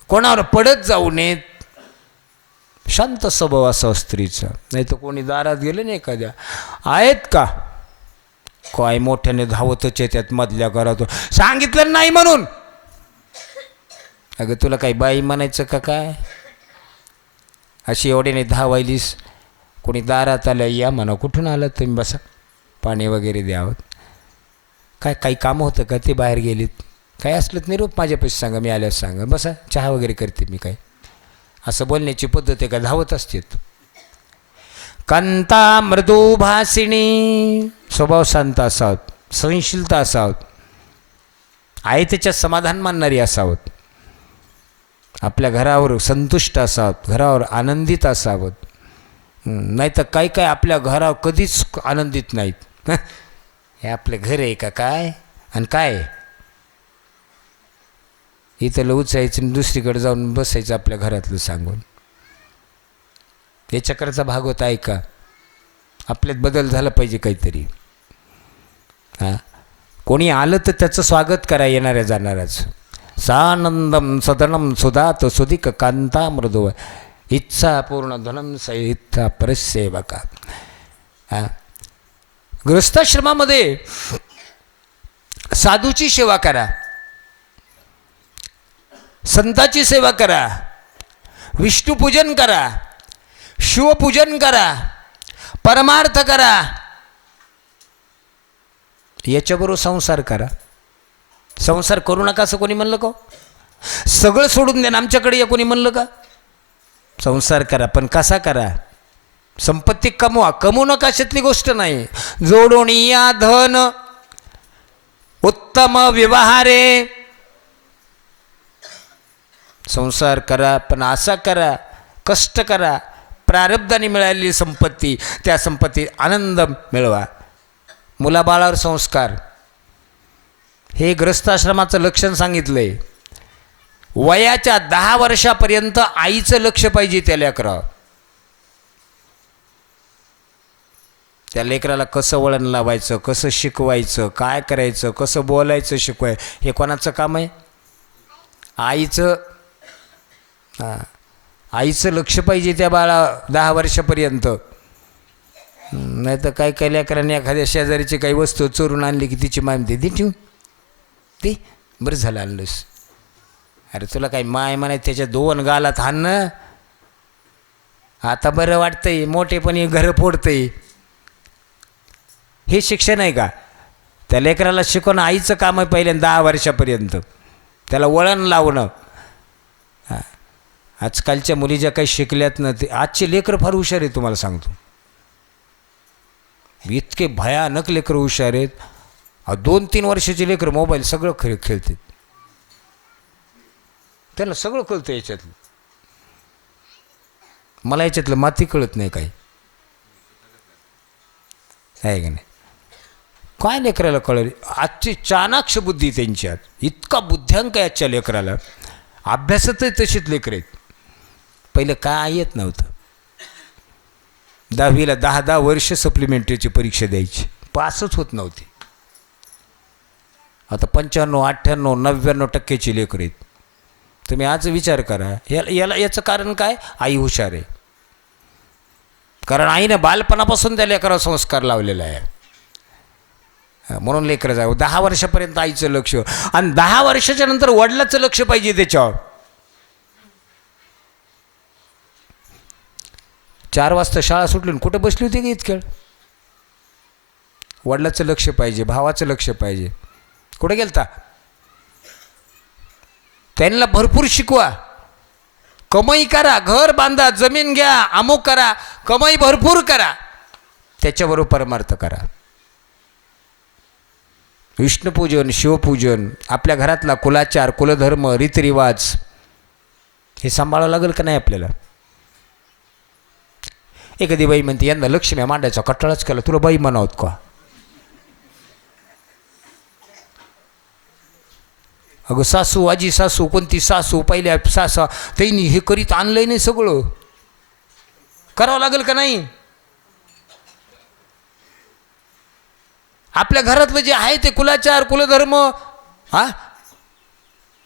कोणावर पडत जाऊ नयेत, शांत स्वभाव असावा स्त्रीचा. नाही तर कोणी दारात गेले नाही एखाद्या, आहेत का काय मोठ्याने धावतच येतात मधल्या घरातून, सांगितलं नाही म्हणून. अगं तुला काही बाई म्हणायचं का काय? अशी एवढ्याने धावायलीस. कोणी दारात आलं, या म्हणा, कुठून आलं तुम्ही, बसा, पाणी वगैरे द्यावं. काय काही कामं होतं का ते बाहेर गेलीत, काय असलं तर निरोप माझ्यापाशी सांगा, मी आल्यास सांगा, बसा चहा वगैरे करते मी. काय असं बोलण्याची पद्धत आहे का? धावत असतेत. कांता मृदू भासिणी, स्वभाव शांत असावत, सहनशीलता असावत, आहे त्याच्यात समाधान मानणारी असावत, आपल्या घरावर संतुष्ट असावत, घरावर आनंदित असावत. नाही तर काही काय आपल्या घरावर कधीच आनंदित नाहीत. हे आपलं घर आहे का काय, आणि काय इथं उचायचं दुसरीकडे जाऊन बसायचं आपल्या घरातलं सांगून. याच्याकरता भागवत आहे का? आपल्यात बदल झाला पाहिजे काहीतरी. हां, कोणी आलं तर त्याचं स्वागत करा, येणाऱ्या जाणाऱ्याचं. सानंदम सदनम सुधात सुधिक कांता मृदू, इच्छा पूर्ण धनम सहिता परसेवका. हां, गृहस्थाश्रमामध्ये साधूची सेवा करा, संताची सेवा करा, विष्णुपूजन करा, शिवपूजन करा, परमार्थ करा, याच्याबरोबर संसार करा. संसार करू नका असं कोणी म्हणलं का? सगळं सोडून द्या आमच्याकडे या कोणी म्हणलं का? संसार करा, पण कसा करा? संपत्ती कमवा, कमवू नका अशातली गोष्ट नाही. जोडून या धन उत्तम व्यवहारे, संसार करा, पण असा करा, कष्ट करा, प्रारब्धाने मिळालेली संपत्ती, त्या संपत्ती आनंद मिळवा. मुलाबाळावर संस्कार, हे गृहस्थाश्रमाचं लक्षण सांगितलंय. वयाच्या 10 वर्षापर्यंत आईचं लक्ष पाहिजे त्या लेकरावर. त्या लेकराला कसं वळण लावायचं, कसं शिकवायचं, काय करायचं, कसं बोलायचं हे कोणाचं काम आहे? आईचं. हां, आईचं लक्ष पाहिजे त्या बाळा 10 वर्षापर्यंत. नाही तर काय काय लेकरांनी एखाद्या शेजारीची काही वस्तू चोरून आणली की तिची माय म्हणते दे ठेवून, ते बरं झालं आणलंस. अरे तुला काही माय म्हणायचं त्याच्या 2 गालात हाणणं. आता बरं वाटतंय, मोठेपणी घरं फोडतंय. हे शिक्षण आहे का? त्या लेकराला शिकवणं आईचं काम आहे पहिल्यांदा 10 वर्षापर्यंत. त्याला वळण लावणं. आजकालच्या मुली ज्या काही शिकल्यात ना, ते आजचे लेकरं फार हुशार आहेत तुम्हाला सांगतो. इतके भयानक लेकरं हुशार आहेत. 2-3 वर्षाचे लेकरं मोबाईल सगळं खेळतात. त्यांना सगळं कळतं याच्यातलं. मला याच्यातलं माती कळत नाही काही, आहे का नाही? काय लेकराला कळलं? आजची चाणाक्ष बुद्धी त्यांच्यात, इतका बुद्ध्यांक आहे आजच्या लेकराला. अभ्यासातही तशीच लेकरं आहेत. पहिलं काय येत नव्हतं. 10वीला 10 वर्ष सप्लिमेंटरीची परीक्षा द्यायची, पासच होत नव्हती. आता 95-98-99% लेकरं आहेत. तुम्ही आज विचार करा, याचं कारण काय? आई हुशार आहे. कारण आईनं बालपणापासून त्या लेकरावर संस्कार लावलेला आहे. म्हणून लेकरं जावं 10 वर्षापर्यंत आईचं लक्ष, आणि 10 वर्षाच्या नंतर वडिलाचं लक्ष पाहिजे त्याच्यावर. 4 वाजता शाळा सुटली, कुठे बसली होती की इतक्या? वडिलाचं लक्ष पाहिजे, भावाचं लक्ष पाहिजे. कुठे गेलता? त्यांना भरपूर शिकवा, कमाई करा, घर बांधा, जमीन घ्या, अमुक करा, कमाई भरपूर करा, त्याच्याबरोबर परमार्थ करा. विष्णुपूजन, शिवपूजन, आपल्या घरातला कुलाचार, कुलधर्म, रीतिरिवाज हे सांभाळावं लागेल का नाही आपल्याला? एखादी बाई म्हणते यंदा लक्ष्मी मांडायचा कटाळाच केला, तुला बाई म्हणावत का? अगं सासू, आजी सासू, कोणती सासू, पहिल्या सासा, त्यांनी हे करीत आणलंय नाही, सगळं करावं लागेल का नाही? आपल्या घरातलं जे आहे ते कुलाचार, कुलधर्म,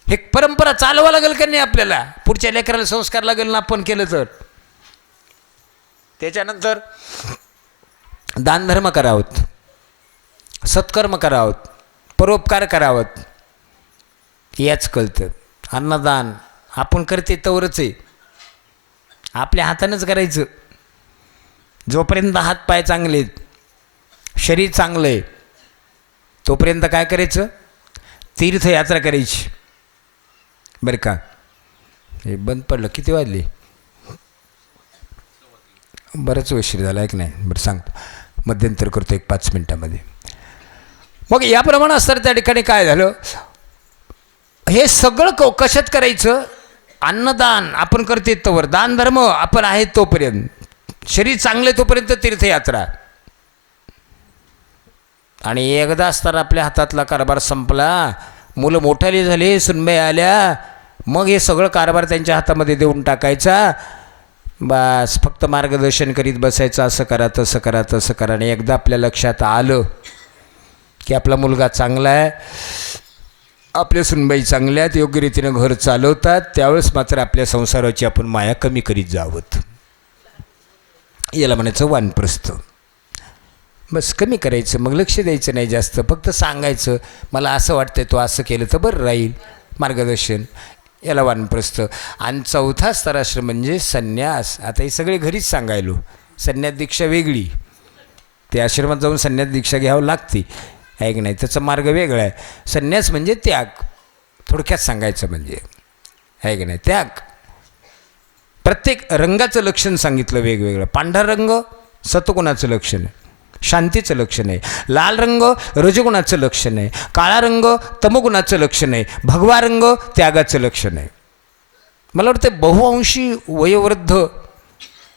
हे परंपरा चालवावं लागेल का नाही आपल्याला? पुढच्या लेकराला संस्कार लागेल ना आपण केलं तर. त्याच्यानंतर दानधर्म करावत, सत्कर्म करावत, परोपकार करावत, याच कळतं. अन्नदान आपण करते तवरच आहे, आपल्या हातानंच करायचं. जोपर्यंत हात पाय चांगले, शरीर चांगलं आहे, तोपर्यंत काय करायचं? तीर्थयात्रा करायची, बरं का? हे बंद पडलं, किती वाजले? बरंच उशीर झाला आहे की नाही? बरं सांगतो, मध्यंतर करतो 1-5 मिनटामध्ये. मग याप्रमाणे असतं. त्या ठिकाणी काय झालं? हे सगळं कशात करायचं? अन्नदान आपण करते तोवर, दानधर्म आपण आहे तोपर्यंत, शरीर चांगले तोपर्यंत तीर्थयात्रा. आणि एकदा असताना आपल्या हातातला कारभार संपला, मुलं मोठाली झाली, सुनबाई आल्या, मग हे सगळं कारभार त्यांच्या हातामध्ये देऊन टाकायचा. बस फक्त मार्गदर्शन करीत बसायचं, असं करा, तसं करा, तसं करा. आणि एकदा आपल्या लक्षात आलं की आपला मुलगा चांगला आहे, आपल्या सुनबाई चांगल्या आहेत, योग्य रीतीनं घर चालवतात, त्यावेळेस मात्र आपल्या संसाराची आपण माया कमी करीत जावं. याला म्हणायचं वानप्रस्थ. बस कमी करायचं, मग लक्ष द्यायचं नाही जास्त, फक्त सांगायचं मला असं वाटतंय, तो असं केलं तर बरं राहील, मार्गदर्शन. याला वानप्रस्थ. आणि 4था स्तराश्रम म्हणजे संन्यास. आता हे सगळे घरीच सांगायलो, संन्यास दीक्षा वेगळी, त्या आश्रमात जाऊन संन्यास दीक्षा घ्यावं लागते, आहे की नाही? त्याचा मार्ग वेगळा आहे. संन्यास म्हणजे त्याग, थोडक्यात सांगायचं म्हणजे, आहे की नाही? त्याग. प्रत्येक रंगाचं लक्षण सांगितलं वेगवेगळं. पांढरा रंग सत्वगुणाचं लक्षण आहे, शांतीचं लक्षण आहे. लाल रंग रजगुणाचं लक्षण आहे. काळा रंग तमगुणाचं लक्षण आहे. भगवा रंग त्यागाचं लक्षण आहे. मला वाटतं बहुअंशी वयोवृद्ध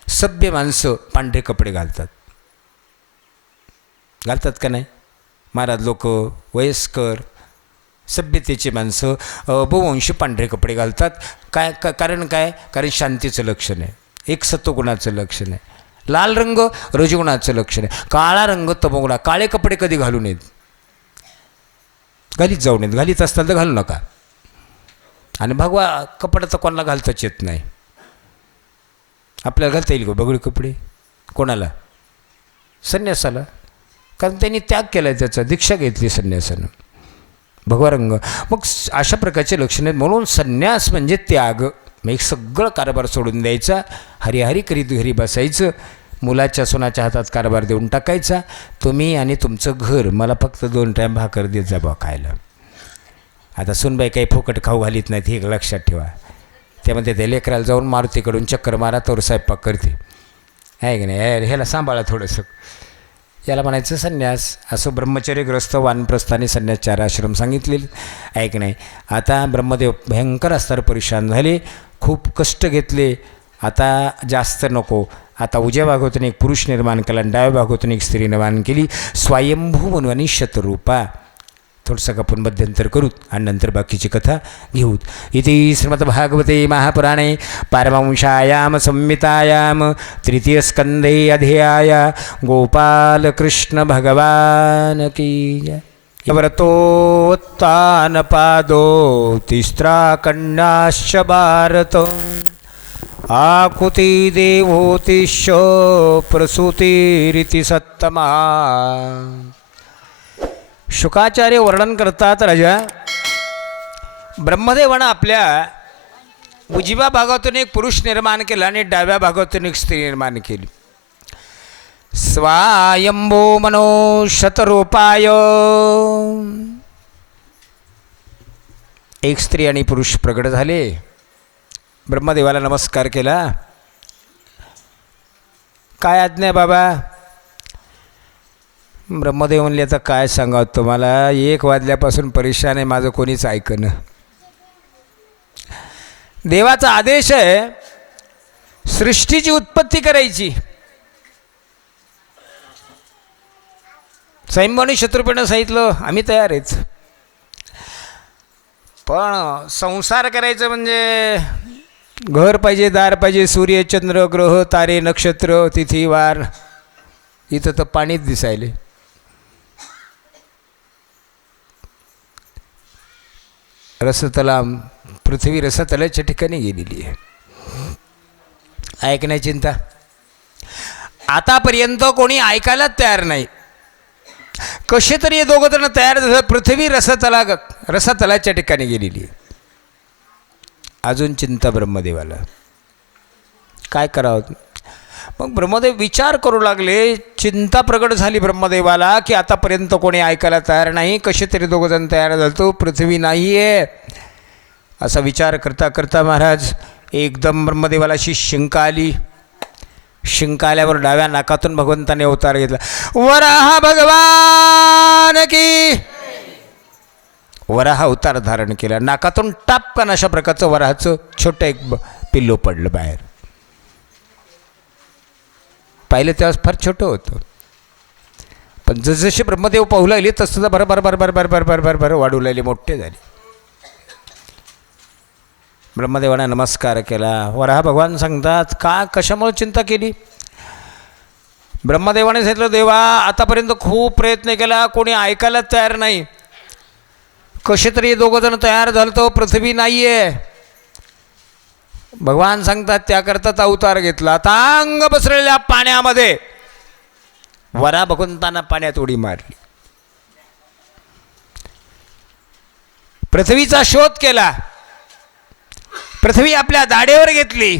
सभ्य माणसं पांढरे कपडे घालतात का नाही? महाराज लोक, वयस्कर सभ्यतेची माणसं बहुअंशी पांढरे कपडे घालतात. कारण काय? कारण शांतीचं लक्षण आहे, एक सत्वगुणाचं लक्षण आहे. लाल रंग रजोगुणाचं लक्षण आहे, काळा रंग तमोगुणा. काळे कपडे कधी घालू नयेत, घालीत जाऊ नयेत, घालीत असताल तर घालू नका. आणि भगवा कपडा तर कोणाला घालताच येत नाही. आपल्याला घालता येईल का बगळे कपडे? कोणाला? संन्यासाला, कारण त्यांनी त्याग केला आहे, त्याचा दीक्षा घेतली संन्यासानं. भगवा रंग. मग अशा प्रकारचे लक्षण आहेत. म्हणून संन्यास म्हणजे त्याग. मग एक सगळं कारभार सोडून द्यायचा, हरिहरी करीत घरी बसायचं, मुलाच्या सोनाच्या हातात कारभार देऊन टाकायचा. तुम्ही आणि तुमचं घर, मला फक्त 2 टाईम भाकर देत जा बा खायला. आता सुनबाई काही फुकट खाऊ घालीत नाहीत, हे लक्षात ठेवा. त्यामध्ये ते लेकराला जाऊन मारुतीकडून चक्कर मारा, तोवर स्वयंपाक करते, आहे की नाही? ह्याला सांभाळा थोडंसं. याला म्हणायचं संन्यास. असं ब्रह्मचर्यग्रस्त वानप्रस्थानी संन्यास 4 आश्रम सांगितलेले, आहे की नाही? आता ब्रह्मदेव भयंकर असताना परेशान झाले, खूप कष्ट घेतले. आता जास्त नको. आता उजव्या भागातून एक पुरुष निर्माण केला आणि डाव्या भागातून एक स्त्री निर्माण केली, स्वयंभू म्हणून आणि शतरूपा. थोडंसं आपण मध्यंतर करूत आणि नंतर बाकीची कथा घेऊत. इति श्रीमद्भागवते महापुराणे पारमंशायाम संहितायाम तृतीयस्कंधे अध्याय गोपालकृष्ण भगवान की जय. व्रतोत्तानपादो तिस्रा कन्याश्च भारत आकुति देवोतिश्च प्रसूतिरिति सत्तमा. शुकाचार्य वर्णन करतात, राजा ब्रह्मदेवानं आपल्या उजव्या भागातून एक पुरुष निर्माण केला आणि डाव्या भागातून एक स्त्री निर्माण केली. स्वायंभो मनो शतरूपाय. एक स्त्री आणि पुरुष प्रगट झाले. ब्रह्मदेवाला नमस्कार केला. काय आज्ञा बाबा? ब्रह्मदेव म्हणले, आता काय सांगावं तुम्हाला, 1 वाजल्यापासून परेशान आहे, माझं कोणीच ऐकणं. देवाचा आदेश आहे सृष्टीची उत्पत्ती करायची. स्वयंभूने शत्रुपीनं सांगितलं, आम्ही तयार आहेच, पण संसार करायचं म्हणजे घर पाहिजे, दार पाहिजे, सूर्य चंद्र ग्रह तारे नक्षत्र तिथी वार. इथं तर पाणीच दिसायले. रसतला, पृथ्वी रसतलाच्या ठिकाणी गेलेली आहे. ऐकण्याची चिंता. आतापर्यंत कोणी ऐकायला तयार नाही. कसे तरी हे दोघं जण तयार झालं. पृथ्वी रसतलाच्या ठिकाणी गेलेली आहे. अजून चिंता ब्रह्मदेवाला, काय करावं? मग ब्रह्मदेव विचार करू लागले. चिंता प्रगट झाली ब्रह्मदेवाला की आतापर्यंत कोणी ऐकायला तयार नाही, कसे तरी दोघंजण तयार झालतो, पृथ्वी नाही आहे. असा विचार करता करता महाराज एकदम ब्रह्मदेवाला अशी शंका आली. शंका आल्यावर डाव्या नाकातून भगवंताने अवतार घेतला. वराह भगवान की. वराह अवतार धारण केला. नाकातून टापकन अशा प्रकारचं वराहाचं छोटं एक पिल्लो पडलं बाहेर. पाहिलं तेव्हा फार छोटं होतं, पण जसजसे ब्रह्मदेव पाहू लागले तसं बरोबर बरोबर बरोबर बरोबर बरोबर वाढू लागले, मोठे झाले. ब्रह्मदेवाने नमस्कार केला. वराह भगवान सांगतात, का कशामुळे चिंता केली? ब्रह्मदेवाने सांगितलं, देवा आतापर्यंत खूप प्रयत्न केला, कोणी ऐकायला तयार नाही. कसे तरी दोघं जण तयार झालं तर पृथ्वी नाही आहे. भगवान सांगतात त्याकरता अवतार घेतला. तांग बसलेल्या पाण्यामध्ये वरा भगवंतांना पाण्यात उडी मारली. पृथ्वीचा शोध केला. पृथ्वी आपल्या दाढेवर घेतली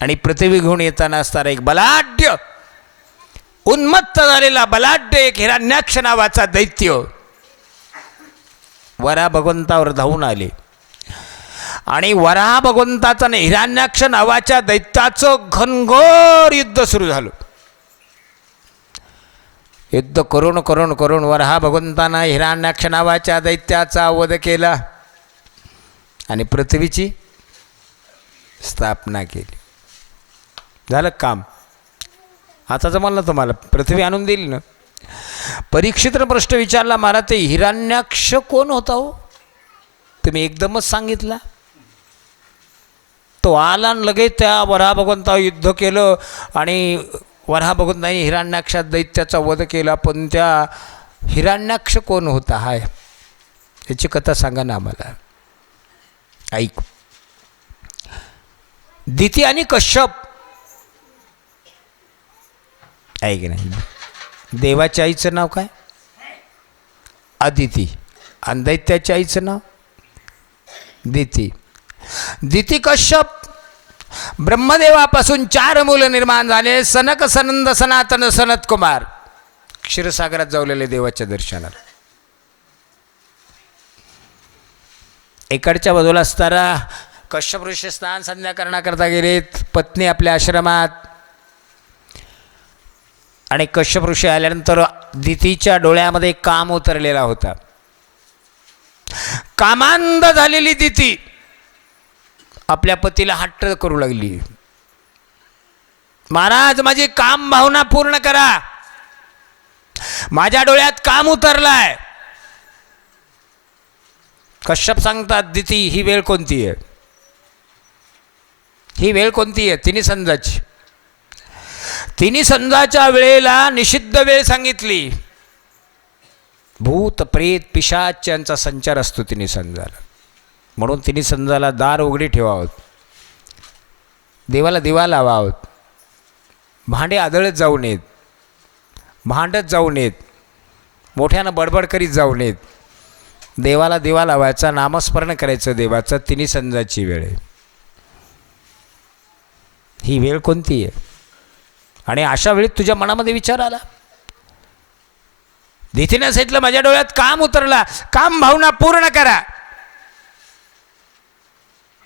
आणि पृथ्वी घेऊन येताना असणारा एक बलाढ्य उन्मत्त झालेला बलाढ्य एक हिरण्याक्ष नावाचा दैत्य वरा भगवंतावर धावून आले. आणि वराह भगवंताचा हिरण्याक्ष नावाच्या दैत्याचं घनघोर युद्ध सुरू झालं. युद्ध करून करून करून वराह भगवंतानं हिरण्याक्ष नावाच्या दैत्याचा वध केला आणि पृथ्वीची स्थापना केली. झालं काम. आता जमलं तुम्हाला, पृथ्वी आणून दिली ना. परीक्षितनं प्रश्न विचारला, मला ते हिरण्याक्ष कोण होता हो? तुम्ही एकदमच सांगितला. तो आला आणि लगेच त्या वराह भगवंतावर युद्ध केलं आणि वराह भगवंताने हिरण्याक्षा दैत्याचा वध केला. पण त्या हिरण्याक्ष कोण होता हाय याची कथा सांगा ना आम्हाला. ऐक. दिती आणि कश्यप ऐक नाही. देवाच्या आईचं नाव काय? अदिती. आणि दैत्याच्या आईचं नाव दिती. दिती कश्यप ब्रह्मदेवापासून 4 मुलं निर्माण झाले. सनक सनंद सनातन सनत कुमार क्षीरसागरात जाऊलेले देवाच्या दर्शनाला. इकडच्या बाजूला असताना कश्यप ऋषी स्नान संध्या करण्याकरता गेलेत. पत्नी आपल्या आश्रमात. आणि कश्यप ऋषी आल्यानंतर दितीच्या डोळ्यामध्ये काम उतरलेला होता. कामांध झालेली दिती आपल्या पतीला हट्ट करू लागली. महाराज माझी काम भावना पूर्ण करा. माझ्या डोळ्यात काम उतरलाय. कश्यप सांगतात दिती ही वेळ कोणती आहे? ही वेळ कोणती आहे? तिन्ही संध्याची. तिन्ही संध्याच्या वेळेला निषिद्ध वेळ सांगितली. भूत प्रेत पिशाच यांचा संचार असतो तिन्ही संध्याला. म्हणून तिन्ही संध्याला दार उघडी ठेवावं. देवाला दिवा लावावं. भांडे आदळत जाऊ नयेत. भांडत जाऊ नयेत. मोठ्यानं बडबड करीत जाऊ नयेत. देवाला दिवा लावायचा. नामस्मरण करायचं देवाचं. तिन्ही संध्याची वेळ आहे. ही वेळ कोणती आहे? आणि अशा वेळी तुझ्या मनामध्ये विचार आला. दितीने सांगितलं माझ्या डोळ्यात काम उतरला. काम भावना पूर्ण करा.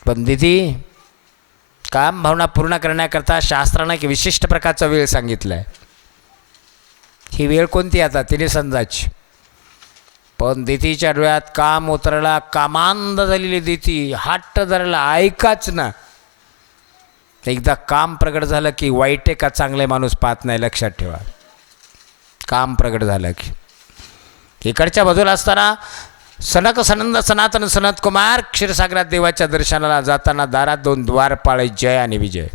पण दिती काम भावना पूर्ण करण्याकरता शास्त्रानं एक विशिष्ट प्रकारचा वेळ सांगितला आहे. ही वेळ कोणती आता? तिने संध्याची. पण दितीच्या डोळ्यात काम उतरला. कामांध झालेली दिती हट्ट धरला. ऐकाच ना. एकदा काम प्रगट झालं की वाईट आहे का चांगले माणूस पाहत नाही. लक्षात ठेवा. काम प्रगट झालं की. इकडच्या बाजूला असताना सनक सनंद सनातन सनत कुमार क्षीरसागरात देवाच्या दर्शनाला जाताना दारात 2 द्वारपाळे जय आणि विजय.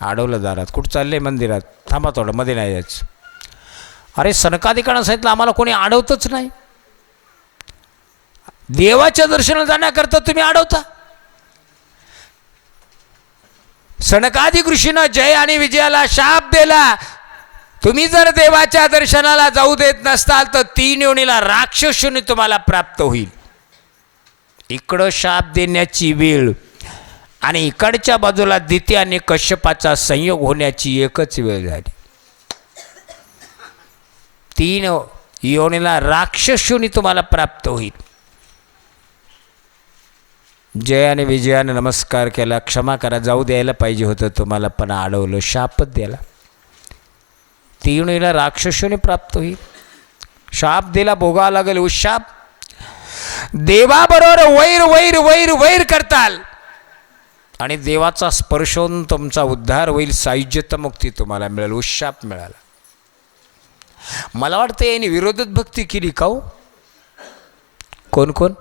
अडवलं दारात. कुठं चाललंय? मंदिरात. थांबा थोडं, मध्ये नाही यायचं. अरे सनकाधिकारानं सांगितलं आम्हाला कोणी अडवतच नाही. देवाच्या दर्शनाला जाण्याकरता तुम्ही अडवता. सनकाधिक ऋषीनं जय आणि विजयाला शाप दिला. तुम्ही जर देवाच्या दर्शनाला जाऊ देत नसताल तर 3 योनीला राक्षस योनी तुम्हाला प्राप्त होईल. इकडं शाप देण्याची वेळ आणि इकडच्या बाजूला दिती आणि कश्यपाचा संयोग होण्याची एकच वेळ झाली. 3 योनीला राक्षस योनी तुम्हाला प्राप्त होईल. जय आणि विजयाने नमस्कार केला. क्षमा करा, जाऊ द्यायला पाहिजे होतं तुम्हाला, पण अडवलं. शापच द्याला. 3 योनीला राक्षस योनी प्राप्त होईल. शाप दिला, भोगावा लागेल. उशाप देवाबरोबर वैर वैर वैर वैर करताल आणि देवाचा स्पर्श होऊन तुमचा उद्धार होईल. सायुज्यता मुक्ती तुम्हाला मिळेल. उशाप मिळाला. मला वाटतं याने विरोधत भक्ती केली का हो? कोण कोण?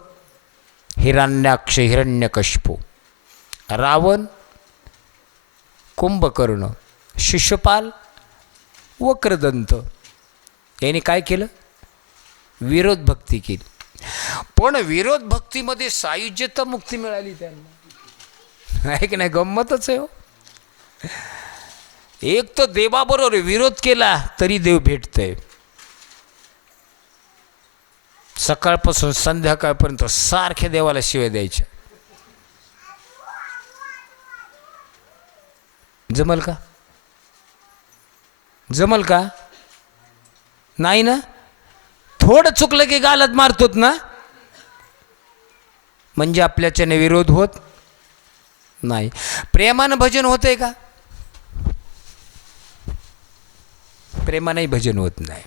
हिरण्याक्ष, हिरण्यकश्यप, रावण, कुंभकर्ण, शिशुपाल, वक्रदंत. याने काय केलं? विरोध भक्ती केली. पण विरोध भक्तीमध्ये सायुज्यता मुक्ती मिळाली त्यांना. आहे की नाही? गंमतच आहे हो. एक तर देवाबरोबर विरोध केला तरी देव भेटतंय. सकाळपासून संध्याकाळपर्यंत सारखे देवाला शिव्या द्यायच्या. जमल का? जमल का? नाही ना. थोडं चुकलं की गालत मारतोत ना. म्हणजे आपल्याच्याने विरोध होत नाही. प्रेमानं भजन होतंय का? प्रेमानंही भजन होत नाही.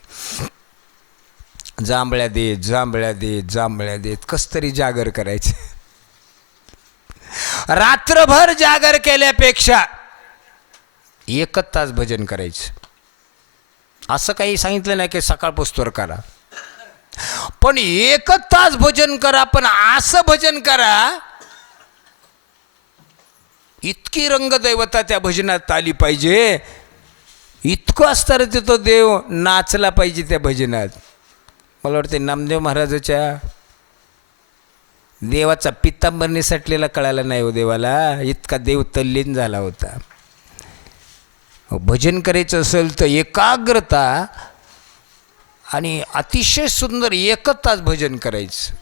जांभळ्या देत, जांभळ्या देत, जांभळ्या देत. कस तरी जागर करायचं. रात्रभर जागर केल्यापेक्षा 1 तास भजन करायचं. असं काही सांगितलं नाही की सकाळपासून करा, पण 1 तास भजन करा. पण असं भजन करा इतकी रंगदैवता त्या भजनात आली पाहिजे, इतकं असतं तिथं देव नाचला पाहिजे त्या भजनात. मला वाटते नामदेव महाराजाच्या देवाचा पित्तांबर निसटलेला कळाला नाही हो देवाला, इतका देव तल्लीन झाला होता. भजन करायचं असेल तर एकाग्रता आणि अतिशय सुंदर एकच तास भजन करायचं.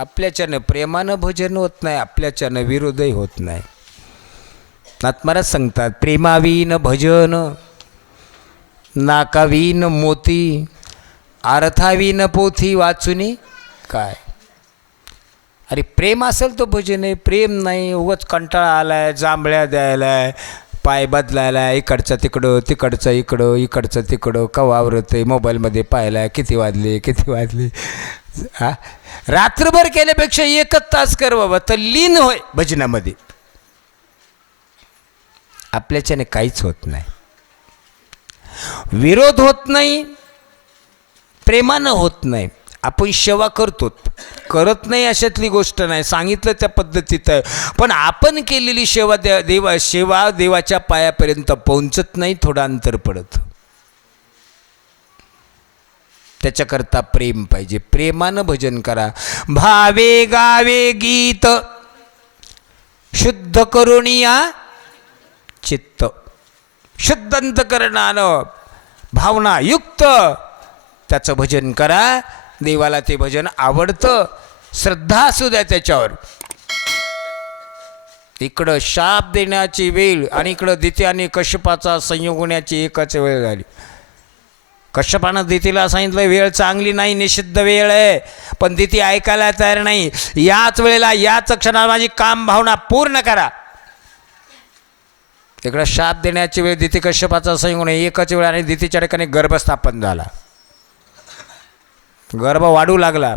आपल्याच्यानं प्रेमानं भजन होत नाही, आपल्याच्यानं विरोधही होत नाही. महाराज सांगतात, प्रेमावीन भजन नाकावीन मोती, अर्थावीन पोथी वाचुनी काय. अरे प्रेम असेल तो भजन आहे, प्रेम नाही उगाच कंटाळा आलाय, जांभळ्या द्यायलाय, पाय बदलायला, इकडचं तिकडं तिकडचं इकडं इकडचं तिकडं, कवा आवरत आहे मोबाईलमध्ये पाहायला किती वाजले. हा, रात्रभर केल्यापेक्षा एकच तास कर बाबा, तर लीन होय भजनामध्ये. आपल्याच्याने काहीच होत नाही, विरोध होत नाही, प्रेमानं होत नाही. आपण सेवा करतो, करत नाही अशातली गोष्ट नाही, सांगितलं त्या पद्धतीत आहे. पण आपण केलेली सेवा देवाच्या पायापर्यंत पोहोचत नाही, थोडं अंतर पडत. त्याच्याकरता प्रेम पाहिजे, प्रेमानं भजन करा. भावे गावे गीत शुद्ध करुणिया चित्त, शुद्ध अंतकरणानं भावना युक्त त्याचं भजन करा. देवाला ते भजन आवडतं, श्रद्धा असू द्या त्याच्यावर. इकडं शाप देण्याची वेळ आणि इकडं दिती आणि कश्यपाचा संयोग होण्याची एकच वेळ झाली. कश्यपानं दितीला सांगितलं वेळ चांगली नाही, निषिद्ध वेळ आहे, पण दिती ऐकायला तयार नाही. याच वेळेला याच क्षणाला माझी काम भावना पूर्ण करा. इकडं शाप देण्याची वेळ, दिती कश्यपाचा संयोग होणे एकच वेळ, आणि दितीच्या ठिकाणी गर्भस्थापन झाला, गर्भ वाढू लागला.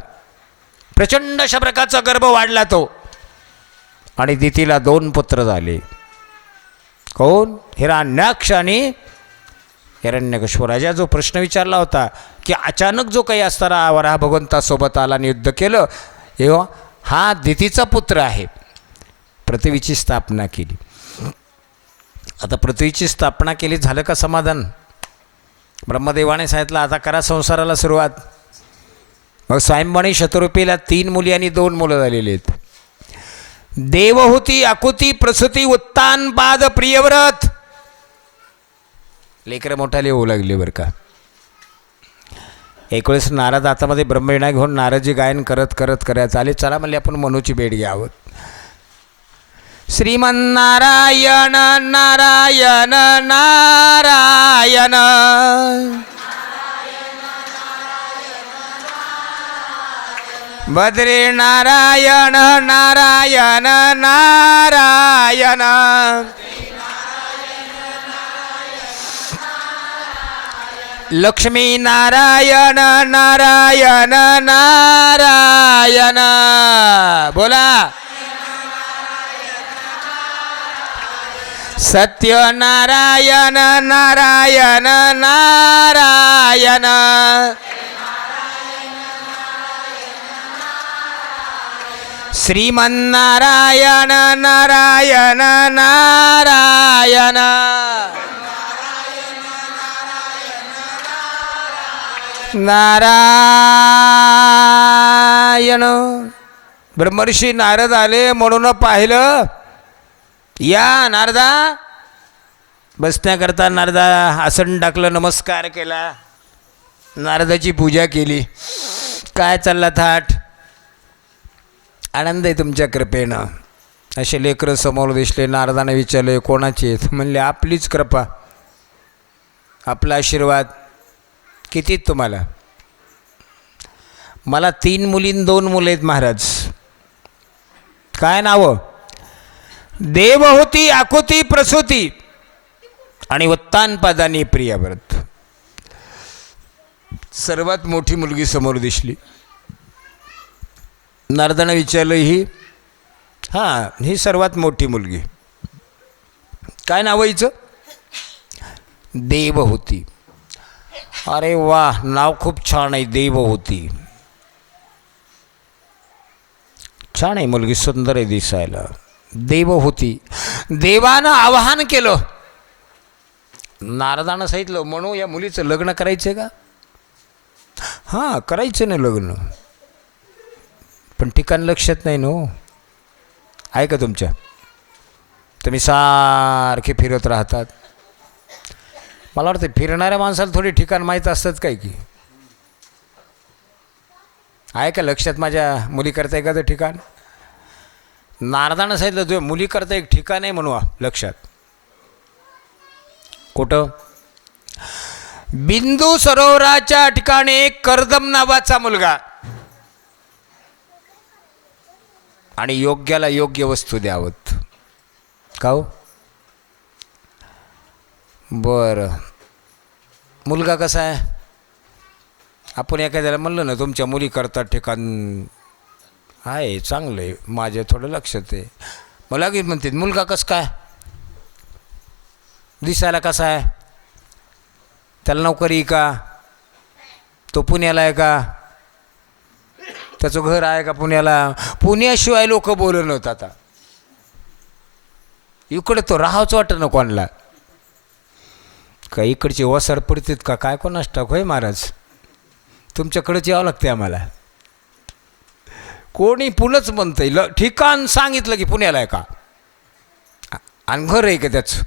प्रचंड अशा प्रकारचा गर्भ वाढला तो, आणि दितीला 2 पुत्र झाले. कोण? हिरण्याक्ष आणि हिरण्यकशिपू. राजा जो प्रश्न विचारला होता की अचानक जो काही असताना वराह भगवंतासोबत आला आणि युद्ध केलं, एव्हा हा दितीचा पुत्र आहे. पृथ्वीची स्थापना केली. आता पृथ्वीची स्थापना केली, झालं का समाधान? ब्रह्मदेवाने सांगितलं आता करा संसाराला सुरुवात. मग स्वयंभणी शतरूपीला 3 मुली आणि 2 मुलं झालेली आहेत. देवहूती, आकुती, प्रसूती, उत्तानपाद, प्रियव्रत. लेकरं मोठाले होऊ लागले बरं का. एक वेळेस नारद हातामध्ये ब्रह्मवीणा घेऊन नारदजी गायन करत करायचं आले. चला म्हणले आपण मनूची भेट घ्यावं. श्रीमन्नारायण नारायण नारायण, बद्री नारायण नारायण नारायण, लक्ष्मी नारायण नारायण नारायण. बोला. सत्यनारायण नारायण नारायण, श्रीमन्नारायण नारायण नारायण. नारायण. ब्रह्मर्षी नारद आले म्हणून पाहिलं. या नारदा. बसण्याकरता नारदा आसन टाकलं, नमस्कार केला, नारदाची पूजा केली. काय चालला थाट? आनंद आहे तुमच्या कृपेनं. असे लेकरं समोर दिसले. नारदाने विचारले कोणाची आहेत? म्हणले आपलीच कृपा, आपला आशीर्वाद. किती तुम्हाला? मला 3 मुली 2 मुलं आहेत महाराज. काय नावं? देवहूती, आकुती, प्रसूती आणि उत्तानपादानी प्रियव्रत. सर्वात मोठी मुलगी समोर दिसली. नारदाने विचारलं ही? हां, ही सर्वात मोठी मुलगी. काय नाव हिचं? देवहूती. अरे वा, नाव खूप छान आहे, देवहूती. छान आहे मुलगी, सुंदर आहे दिसायला. देव होती. देवानं आवाहन केलं, नारदानं सांगितलं म्हणू या मुलीचं लग्न करायचं का? हां करायचं नाही लग्न, पण ठिकाण लक्षात नाही नो. आहे का तुमच्या? तुम्ही सारखे फिरत राहतात. मला वाटतं फिरणाऱ्या माणसाला थोडी ठिकाण माहीत असतात काय की? आहे का लक्षात माझ्या मुलीकरता एखादं ठिकाण? नारदानं सांगितलं जो मुलीकरता एक ठिकाण आहे म्हणू लक्षात. कुठं? बिंदू सरोवराच्या ठिकाणी एक कर्दम नावाचा मुलगा, आणि योग्याला योग्य वस्तू द्यावत. का हो? बरं, मुलगा कसा आहे? आपण एखाद्याला म्हणलं ना तुमच्या मुलीकरता ठिकाण आहे चांगलं आहे, माझ्या थोडं लक्षात आहे, मला की म्हणते मुलगा कसं काय, दिसायला कसा आहे, त्याला नोकरी का, तो पुण्याला आहे का, त्याचं घर आहे का पुण्याला? पुण्याशिवाय लोक बोलत नव्हतं. आता इकडे तो राहावंच वाटतं ना कोणाला. का इकडचे वसर पडतात का काय कोणास ठाऊक. होय महाराज, तुमच्याकडेच यावं लागते आम्हाला. कोणी पुणंच म्हणतं, ठिकाण सांगितलं की पुण्याला आहे का, आणि घर आहे का त्याचं.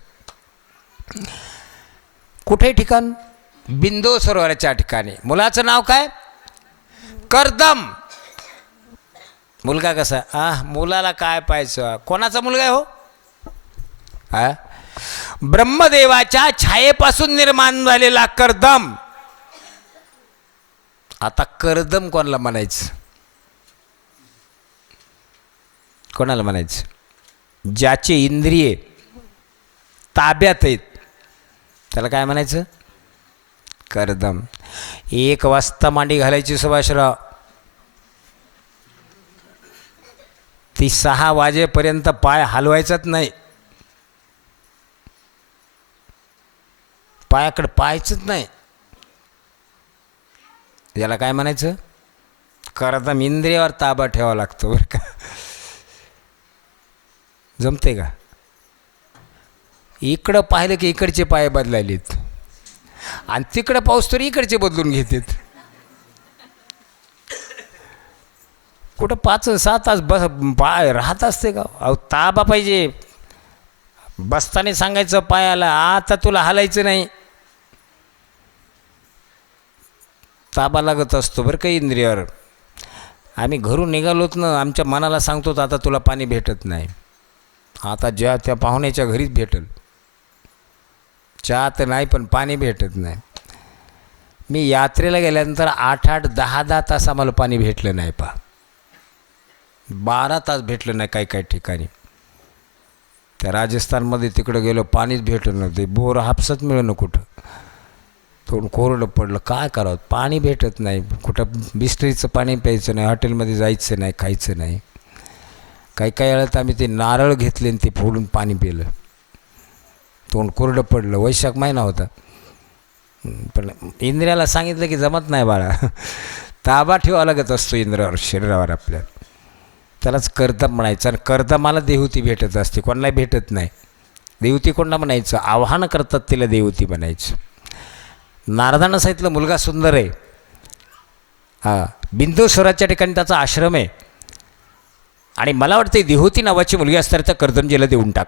कुठे ठिकाण? बिंदू सरोवराच्या ठिकाणी. मुलाचं नाव काय? कर्दम. मुलगा कसा? मुलाला काय पाहायचं? कोणाचा मुलगा आहे हो? ब्रह्मदेवाच्या छायेपासून निर्माण झालेला कर्दम. आता कर्दम कोणाला म्हणायचं? कोणाला म्हणायचं? ज्याचे इंद्रिये ताब्यात आहेत त्याला काय म्हणायचं? कर्दम. 1 वाजता मांडी घालायची सुभाषराव, ती 6 वाजेपर्यंत पाय हलवायचाच नाही, पायाकडे पाहायचंच नाही. याला काय म्हणायचं? कर्दम. इंद्रियावर ताबा ठेवावा लागतो बरं का. जमते का? इकडं पाहिलं की इकडचे पाय बदलायलेत, आणि तिकडं पाऊस तरी इकडचे बदलून घेतात. कुठं 5-6 तास बस पाय राहत असते का? अहो ताबा पाहिजे. बसताना सांगायचं पायाला आता तुला हलायचं नाही, ताबा लागत असतो बरं का इंद्रियावर. आम्ही घरून निघालोत ना, आमच्या मनाला सांगतो आता तुला पाणी भेटत नाही, आता ज्या त्या पाहुण्याच्या घरीच भेटल. चहा तर नाही पण पाणी भेटत नाही. मी यात्रेला गेल्यानंतर 8-8, 10-10 तास आम्हाला पाणी भेटलं नाही. 12 तास भेटलं नाही काही काही ठिकाणी. त्या राजस्थानमध्ये तिकडं गेलो, पाणीच भेटलं नव्हते. बोर हापसत मिळणं कुठं, थोडं कोरडं पडलं. काय करावं, पाणी भेटत नाही. कुठं बिस्लरीचं पाणी प्यायचं नाही, हॉटेलमध्ये जायचं नाही, खायचं नाही. काही काही वेळात आम्ही ते नारळ घेतले आणि ते फोडून पाणी पिलं. तोंड कोरडं पडलं. वैशाख महिना होता, पण इंद्रियाला सांगितलं की जमत नाही बाळा, ताबा ठेवावा लागत असतो इंद्रियावर, शरीरावर आपल्या. त्यालाच कर्दम म्हणायचं. आणि कर्दमाला देवती भेटत असते, कोणालाही भेटत नाही. देवती कोणाला म्हणायचं? आव्हान करतात तिला देवती म्हणायचं. नारदानं सांगितलं मुलगा सुंदर आहे, बिंदुसराच्या ठिकाणी त्याचा आश्रम आहे, आणि मला वाटतं देवती नावाची मुलगी असताना त्या कर्दमजीला देऊन टाक.